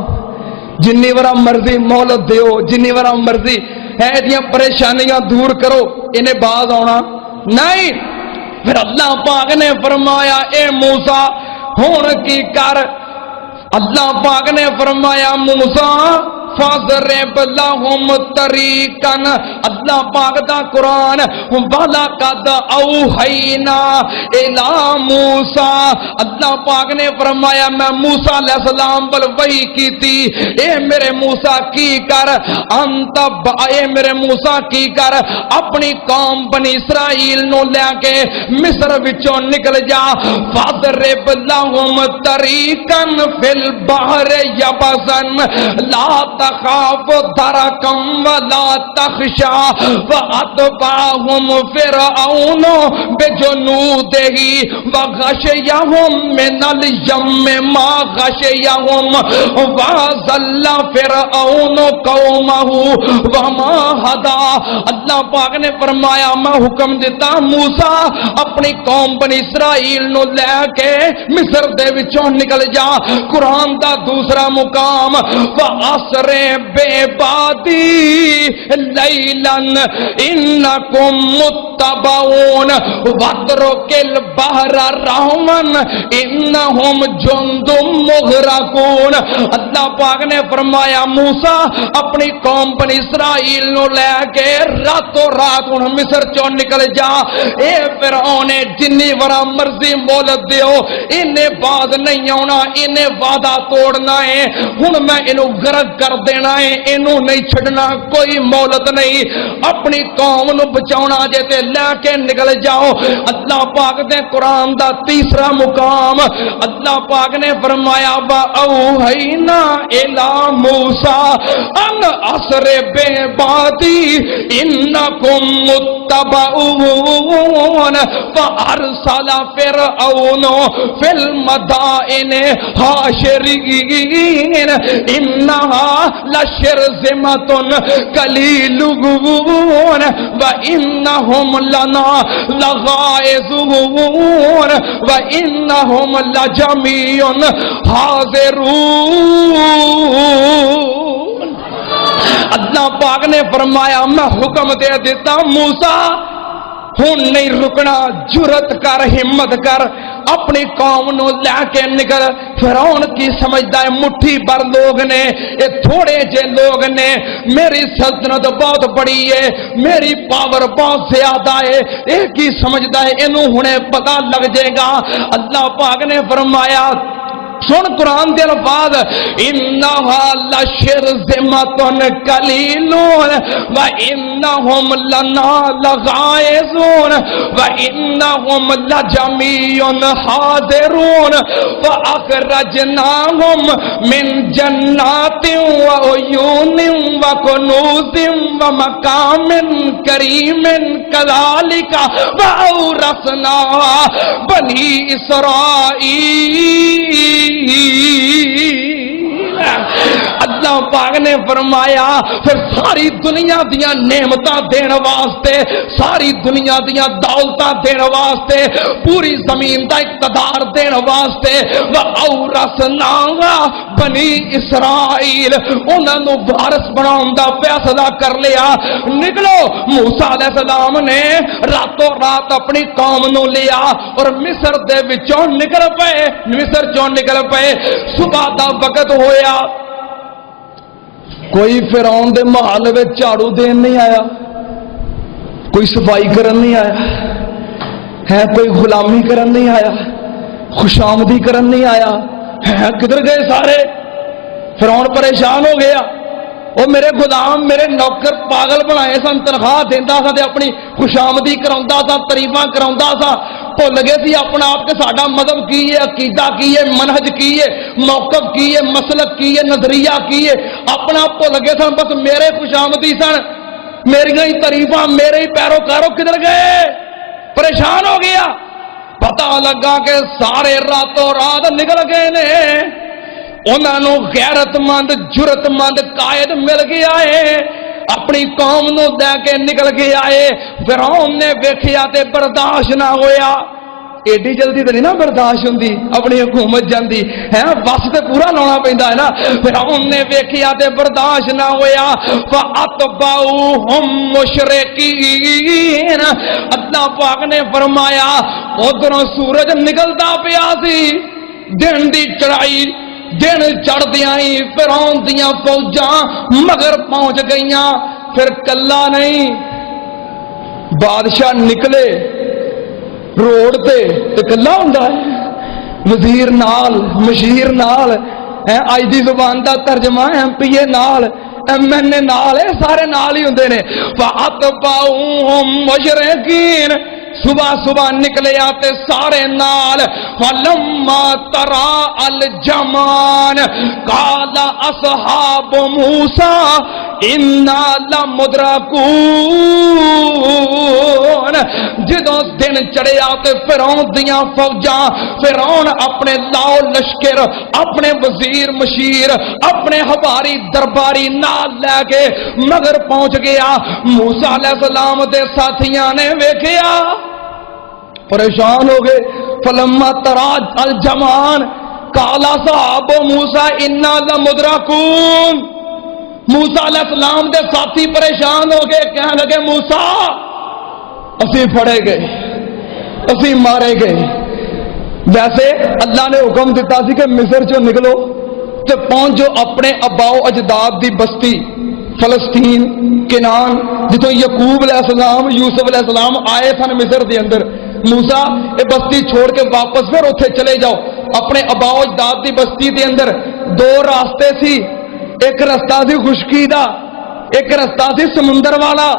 جنی ورا مرضی مولت دیو جنی ورا مرضی ہے دیاں پریشانیاں دور کرو انہیں باز ہونا نہیں پھر اللہ پاک نے فرمایا اے موسیٰ ہون کی کر اللہ پاک نے فرمایا موسیٰ فَضْرِبْ لَهُمْ طَرِيقًا اللہ پاک دا قرآن وَلَقَدْ أَوْحَيْنَا إِلَى مُوسَىٰ اللہ پاک نے فرمایا میں موسیٰ علیہ السلام پر وحی کی تھی اے میرے موسیٰ کی کر اے میرے موسیٰ کی کر اپنی قوم بنی اسرائیل نو لے کے مصر وچوں نکل جا فَضْرِبْ لَهُمْ طَرِيقًا فِي الْبَحْرِ يَبَسًا لا تخاف درکا ولا تخشا فأتبعهم فرعون بجنوده وغشيهم من اليم ما غشيهم وأضل فرعون قومه وما هدى اللہ پاک نے فرمایا میں حکم دیتا موسیٰ اپنی قوم بنی اسرائیل نو لے کے مصر دے وچوں نکل جا قرآن دا دوسرا مقام وَأَسْرِ بعدی لیلن انکم متبعون واترک البحر رحمن انہم جند مغرقون۔ اللہ پاک نے فرمایا موسیٰ اپنی قوم بنی اسرائیل نو لے کے راتوں رات ہن مصر چوں نکل جا، اے فرعون جنی ورا مرضی مولت دیو انہیں بعد نہیں آنا، انہیں وعدہ توڑنا ہے، ہن میں انہوں غرق کر دینا ہے، انہوں نہیں چھڑنا، کوئی مولت نہیں، اپنی قوم نو بچاؤنا جے تے لے کے نکل جاؤ۔ اللہ پاک نے قرآن دا تیسرا مقام اللہ پاک نے فرمایا وَأَوْحَيْنَا إِلَى مُوسَىٰ أَنْ أَسْرِ بِعِبَادِي إِنَّكُمْ مُتَّبَعُونَ فَأَرْسَلَ فِرْعَوْنُ فِي الْمَدَائِنِ حَاشِرِينَ إِنَّهَا لَشِرْذِمَةٌ قَلِيلُونَ وَإِنَّهُمْ لَنَا لَغَائِظُونَ وَإِنَّهُمْ لَجَمِيعٌ حَاضِرُونَ۔ اللہ پاک نے فرمایا میں حکم دے دیتا موسیٰ ہن نہیں رکنا، جرت کر، ہمت کر، اپنی قوم نو لے کے نکل۔ فرعون کی سمجھدا ہے مٹھی بھر لوگ نے، یہ تھوڑے جے لوگ نے، میری سلطنت بہت بڑی ہے، میری پاور بہت زیادہ ہے، یہ کی سمجھدا ہے انہوں ہنے پتہ لگ جائے گا۔ اللہ پاک نے فرمایا سن قرآن دے الفاظ انہا لشرذمۃ قلیلون وانہم لنا لغائظون وانہم لجمیع حاضرون فاخرجناہم من جنات وعیون وکنوز ومقام کریم کذالک وأورثنا بنی اسرائیل۔ اللہ پاک نے فرمایا پھر ساری دنیا دیا نعمتاں دین واسطے، ساری دنیا دیا دولتاں دین واسطے، پوری زمین دا اقتدار دین واسطے وَأَوْرَثْنَا بنی اسرائیل انہوں نے وارث بناؤں دا فیصلہ کر لیا۔ نکلو موسیٰ علیہ السلام نے راتوں رات اپنی قوم نو لیا اور مصر دے وچوں نکل پئے، مصر چوں نکل پئے۔ صبح دا وقت ہویا، کوئی فرعون دے محل وچ جھاڑو دین نہیں آیا، کوئی صفائی کرن نہیں آیا ہے، کوئی غلامی کرن نہیں آیا، خوشامدی کرن نہیں آیا ہے، کدھر گئے سارے؟ فرعون پریشان ہو گیا، وہ میرے غلام میرے نوکر پاگل بنائے سن، تنخواہ دیندا سا تے اپنی خوشامدی کراوندا سا، تعریفاں کراوندا سا، بھول گئے سی اپنا آپ کے ساڈا مذہب کی ہے، عقیدہ کی ہے، منہج کی ہے، موقف کی ہے، مسلک کی ہے، نظریہ کی ہے، اپنا بھول گئے سن، بس میرے خوشامدی سن، میری ہی تعریفاں، میرے ہی پیروکاروں کدھر گئے؟ پریشان ہو گیا۔ پتہ لگا کہ سارے راتوں رات نکل گئے نے، انہوں نے غیرت مند جرت مند قائد مل گیا ہے، اپنی قوم نو دے کے نکل گیا ہے۔ فرعون نے ویکھیا تے برداشت نہ ہویا، ایڈی جلدی تو نہیں نا برداشت ہوندی، اپنی حکومت جاندی ہے، وس تے پورا لانا پیندا ہے نا۔ فرعون نے ویکھیا تے برداشت نہ ہویا، فَأَتْبَعُوهُمْ مُشْرِقِينَ۔ اللہ پاک نے فرمایا ادھروں سورج نکلدا پیا سی، دن دی چڑھائی، دن چڑھ دیا ہی فرعون دیاں فوجاں مگر پہنچ گئیاں۔ پھر کلا نہیں، بادشاہ نکلے روڈ تے کلا ہوندا ہے، وزیر نال، مشیر نال، اج دی زبان دا ترجمہ ایم پی اے نال، ایم این اے نال، سارے نال ہی ہوندے نے۔ فَأَتْبَعُوهُمْ مُشْرِقِينَ، صبح صبح نکلے آتے سارے نال۔ فَلَمَّا تَرَاءَ الْجَمْعَانِ قَالَ أَصْحَابُ مُوسَىٰ إِنَّا لَمُدْرَكُونَ۔ جدوں دن چڑھے آتے فرعون دیاں فوجاں، فرعون اپنے لاؤ لشکر، اپنے وزیر مشیر، اپنے حواری درباری نال لے کے مگر پہنچ گیا۔ موسیٰ علیہ السلام دے ساتھیاں نے ویکھیا، پریشان ہو گئے۔ فلما تراء الجمعان قال اصحاب موسیٰ انا لمدرکون۔ موسیٰ علیہ السلام دے ساتھی پریشان ہو گئے، کہنے لگے موسیٰ اسی پھڑے گئے، اسی مارے گئے۔ ویسے اللہ نے حکم دیتا سی کہ مصر چوں نکلو تے پہنچ جو اپنے آباؤ اجداد دی بستی فلسطین کنان، جتوں یعقوب علیہ السلام یوسف علیہ السلام آئے سن مصر دے اندر۔ موسیٰ یہ بستی چھوڑ کے واپس پھر اتنے چلے جاؤ اپنے آباؤ اجداد دی بستی دے اندر۔ دو راستے سی، ایک رستہ سی خشکی دا، ایک رستہ سی سمندر والا۔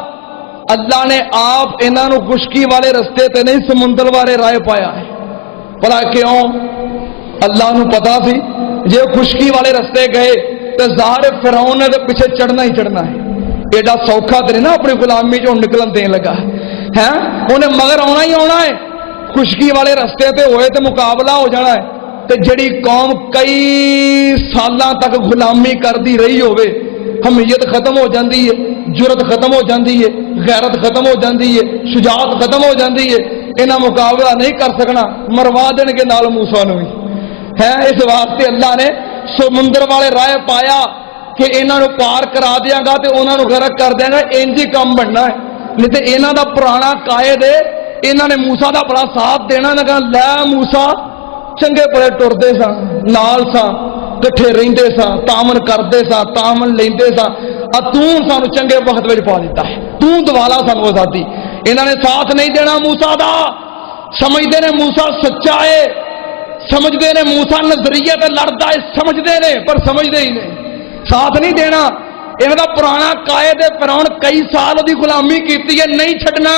اللہ نے آپ انہاں نو خشکی والے رستے تے نہیں سمندر والے رائے پایا ہے۔ بھلا کیوں؟ اللہ نو پتا سی جے خشکی والے رستے گئے تو ظاہر فرعون نے پیچھے چڑھنا ہی چڑھنا ہے۔ ایڈا سوکھا تے نہیں نا اپنی غلامی چوں نکلن دین لگا ہے، انہیں مگر آنا ہی آنا ہے۔ خشکی والے رستے تے ہوئے تے مقابلہ ہو جانا ہے۔ تے جڑی قوم کئی سالاں تک غلامی کردی رہی ہوئے، حمیت ختم ہو جاندی ہے، جرت ختم ہو جاندی ہے، غیرت ختم ہو جاندی ہے، شجاعت ختم ہو جاندی ہے، انہاں مقابلہ نہیں کر سکنا، مروا دین کے نال موسیٰ نو ہے۔ اس واسطے اللہ نے سمندر والے رائے پایا کہ انہاں نو پار کرا دیاں گا تے انہاں نو غرق کر دیاں گا، انج ہی کم بننا ہے۔ نہیں تے انہاں دا پرانا قائد ہے، انہاں نے موسیٰ دا بڑا ساتھ دینا، نہ کہا لے موسیٰ چنگے بڑے ٹردے سا نال سا کٹھے رہندے سا تامن کردے سا تامن لیندے سا، توں سانو چنگے وقت وچ پا دیتا ہے، توں دوالا سانو آزادی۔ انہاں نے ساتھ نہیں دینا موسیٰ دا، سمجھدے نے موسیٰ سچا ہے، سمجھدے نے موسیٰ نظریے تے لڑدا ہے، سمجھدے نے پر سمجھدے ہی نہیں، ساتھ نہیں دینا۔ انہاں دا پرانا قائد فرعون کئی سال دی غلامی کیتی ہے، نہیں چھڈنا۔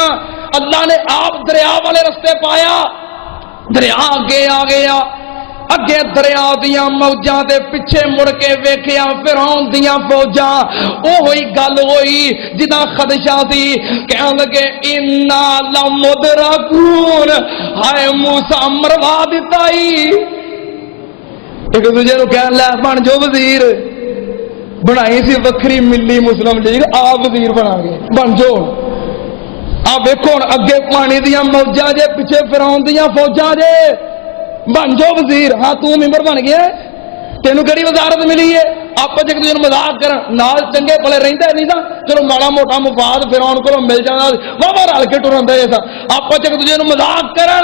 اللہ نے آپ دریا والے رستے پایا، دریا اگے آ گیا، اگے دریا دیاں موجاں دے پیچھے مڑ کے ویکھیا فرعون دیاں فوجاں، او ہوئی گل ہوئی جدا خدشہ سی، کہن لگے انا لمدرکون، ہائے موسیٰ مروا دتا ہی۔ ایک دوسرے نو کہن لے بن جو وزیر، بنائی سی وکھری ملی مسلم لیگ، آپ وزیر بنا گئے بن جو۔ آپ ویکھو اگے پانی دیاں موجاں جے پیچھے فرعون دیاں فوجاں جے، بن جو وزیر۔ ہاں تو ممبر بن گیا، تینوں کہڑی وزارت ملی ہے؟ آپ ایک دوسرے مذاق کرن نال چنگے بھلے رہندا نہیں نا، چلو ماڑا موٹا مفاد فرعون کو مل جانا، واہ رل کے ٹرن دے سا، آپ ایک دوسرے مذاق کرن۔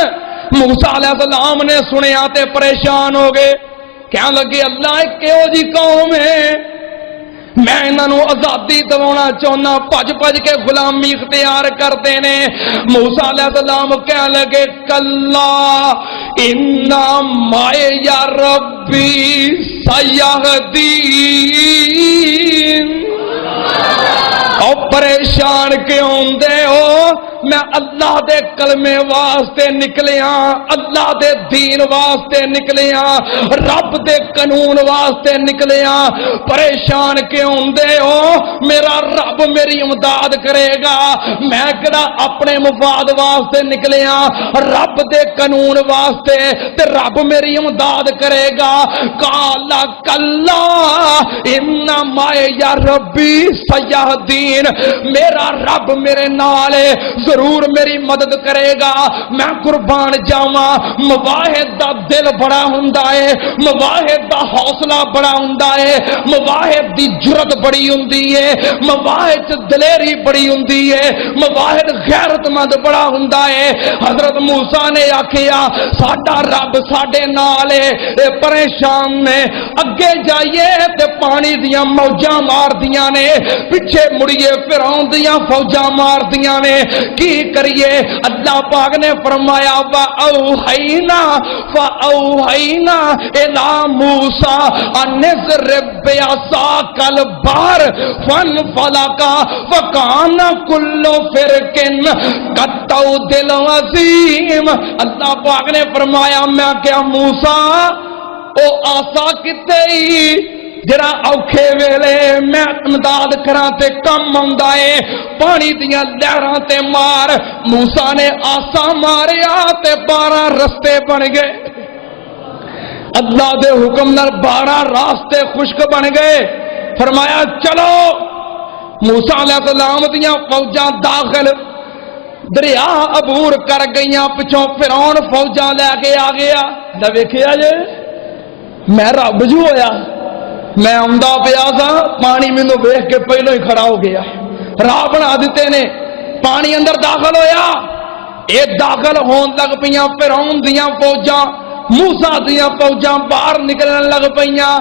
موسیٰ علیہ السلام نے سنیا تے پریشان ہو گئے، کہنے لگے اللہ کہو جی قوم ہے، میں انہوں آزادی دوانا چاہنا، پج پج کے غلامی اختیار کرتے نے۔ موسیٰ علیہ السلام کہنے لگے کلا انا مائے یا ربی سیہدین، او پریشان کیوں ہوندے ہو؟ میں اللہ دے کلمے واسطے نکلیاں، اللہ دے دین واسطے نکلیاں، رب دے قانون واسطے نکلیاں، پریشان کیوں ہوندے ہو؟ میرا رب میری امداد کرے گا، میں کہڑا اپنے مفاد واسطے نکلیاں، رب دے قانون واسطے تے رب میری امداد کرے گا۔ کالا کلا ان مائے یا ربی سیہدین، میرا رب میرے نال ہے، ضرور میری مدد کرے گا۔ میں قربان جاواں، مواحد دا دل بڑا ہوندا ہے، مواحد دا حوصلہ بڑا ہوندا ہے، مواحد دی جرت بڑی ہوندی ہے، مواحد دلیری بڑی ہوندی ہے، مواحد غیرت مند بڑا ہوندا ہے۔ حضرت موسیٰ نے آکھیا ساڈا رب ساڈے نال ہے، اے پریشان نے، اگے جائیے تے پانی دیاں موجاں مار دیاں نے، پیچھے مڑیے فرعون دیاں فوجاں مار دیاں نے، کی کریے؟ اللہ پاک نے فرمایا فَأَوْحَيْنَا إِلَى مُوسَىٰ أَنِ اضْرِب بِّعَصَاكَ الْبَحْرَ فَانفَلَقَ وَكَانَ كُلُّ فِرْقٍ كَالطَّوْدِ الْعَظِيمِ۔ اللہ پاک نے فرمایا میں کیا موسیٰ او آسا کتے ہی جرا اوکھے ویلے میں امداد کراں تے کم آندا ہے، پانی دیاں لہراں تے مار۔ موسیٰ نے آسا ماریا تے 12 رستے بن گئے، اللہ دے حکم نال 12 راستے خشک بن گئے۔ فرمایا چلو، موسیٰ علیہ السلام دیاں فوجاں داخل دریا عبور کر گئیاں، پچھوں فرعون فوجاں لے کے آ گیا۔ نہ ویکھیا جے میں رب جو ہویا، میں آمدہ پیا سا پانی مینوں ویکھ کے پہلو ہی کھڑا ہو گیا راہ بنا دیتے نے پانی اندر داخل ہویا اے داخل ہون لگ پیاں فرعون دیاں فوجاں موسیٰ دیاں فوجاں باہر نکلنے لگ پیاں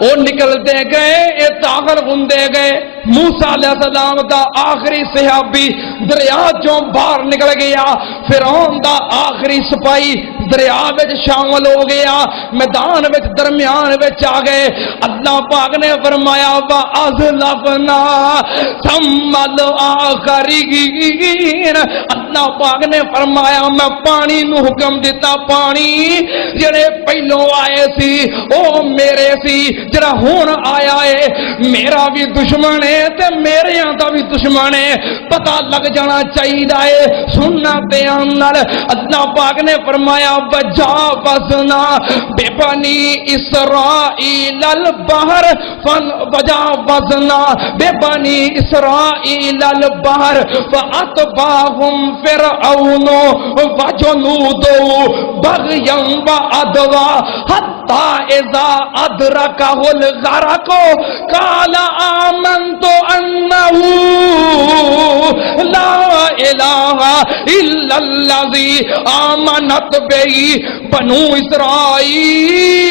وہ نکلتے گئے اے داخل ہوندے گئے موسیٰ علیہ السلام دا آخری صحابی دریا چوں باہر نکل گیا فرعون دا آخری سپاہی دریا وچ شامل ہو گیا میدان وچ درمیان وچ آ گئے اللہ پاک نے فرمایا وَأَزْلَفْنَا ثَمَّ الْآخَرِينَ اللہ پاک نے فرمایا میں پانی نو حکم دیتا پانی جڑے پہلوں آئے سی او میرے سی جڑا ہون آیا ہے میرا بھی دشمن ہے تے میرے یہاں دا بھی دشمن ہے پتہ لگ جانا چاہیے سننا دیان نال اللہ پاک نے فرمایا وجاوزنا ببنی اسرائیل البحر وجاوزنا ببنی اسرائیل البحر فاتبعهم فرعون وجنوده بغيا وعدوا حتى اذا ادركه الغرق قال آمنت انه لا الہ الا الذی آمنت به بنو اسرائیل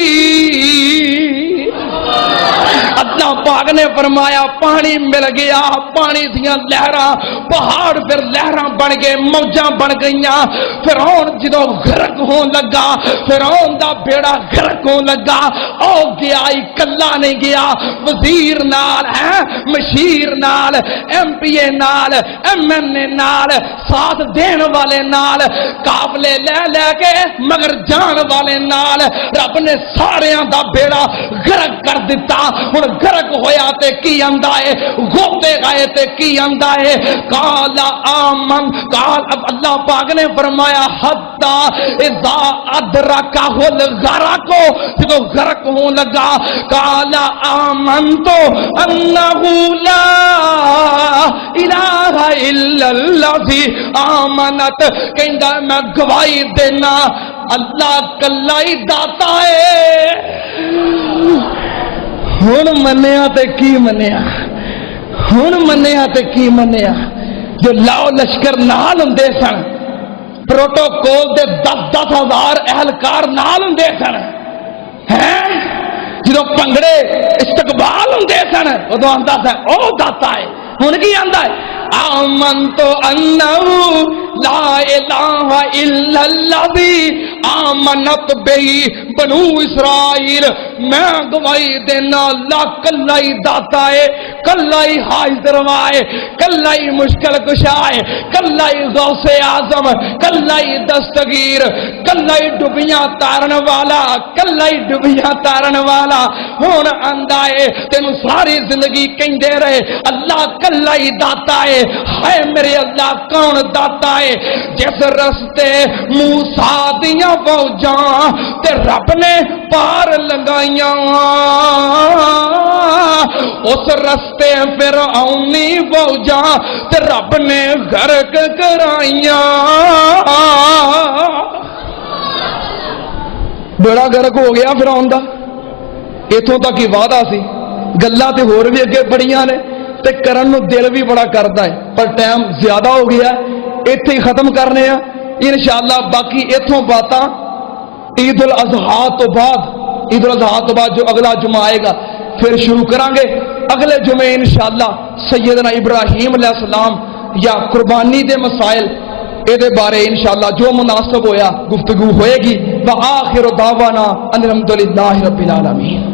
اللہ پاک نے فرمایا پانی مل گیا پانی دیاں لہراں پہاڑ پھر لہراں بن گئے موجاں بن گئیاں فرعون جدوں غرق ہون لگا فرعون دا بیڑا غرق ہون لگا او گیا کلا نہیں گیا وزیر نال مشیر نال ایم پی اے نال ایم این اے نال ساتھ دین والے نال قافلے لے لے کے مگر جان والے نال رب نے ساریاں دا بیڑا غرق کر دیتا ہن غرق ہویا تے کی آندا ہے گوتے گئے تے کی آندا ہے قال آمن قال اب اللہ پاک نے فرمایا حتی اذا ادرکہ الغرق جب غرق ہون لگا قال آمنت انہ لا الہ الا الذی آمنت کہندا میں گواہی دینا اللہ کلا ہی داتا ہے ہن منیا تے کی منیا ہن منیا تے کی منیا جو لاؤ لشکر نال ہوندے سن پروٹوکول دے 10,000 اہلکار نال ہوندے سن ہیں جدوں پنگڑے استقبال ہوندے سن ادوں آندا سا او داتا ہے ہن کی آندا ہے آمنت انہ لا الہ الا الذی آمنت به بنو اسرائیل میں گواہی دینا اللہ کلا ہی داتا ہے کلا ہی حاضر ہے کلا ہی مشکل کشا ہے کلا ہی غوث اعظم کلا ہی دستگیر کلا ہی ڈبیاں تارن والا کلا ہی ڈبیاں تارن والا ہون آندا ہے تینوں ساری زندگی کہندے رہے اللہ کلا ہی داتا ہے ہائے میرے اللہ کون داتا ہے جس رستے موسیٰ دیاں فوجاں تے رب نے پار لگائیاں اس رستے فرعونی فوجاں تے رب نے غرق کرائیاں بڑا غرق ہو گیا فرعون دا اتھوں تک ہی وعدہ سی گلاں تے ہور بھی اگے بڑیاں نے تے کرن نو دل بھی بڑا کردا ہے پر ٹائم زیادہ ہو گیا ایتھے ہی ختم کرنے ہیں انشاءاللہ باقی ایتھوں باتاں عید الاضحیٰ تو بعد جو اگلا جمعہ آئے گا پھر شروع کریں گے اگلے جمعے انشاءاللہ سیدنا ابراہیم علیہ السلام یا قربانی دے مسائل اے بارے انشاءاللہ جو مناسب ہویا گفتگو ہوئے گی وآخر دعوانا ان الحمدللہ رب العالمین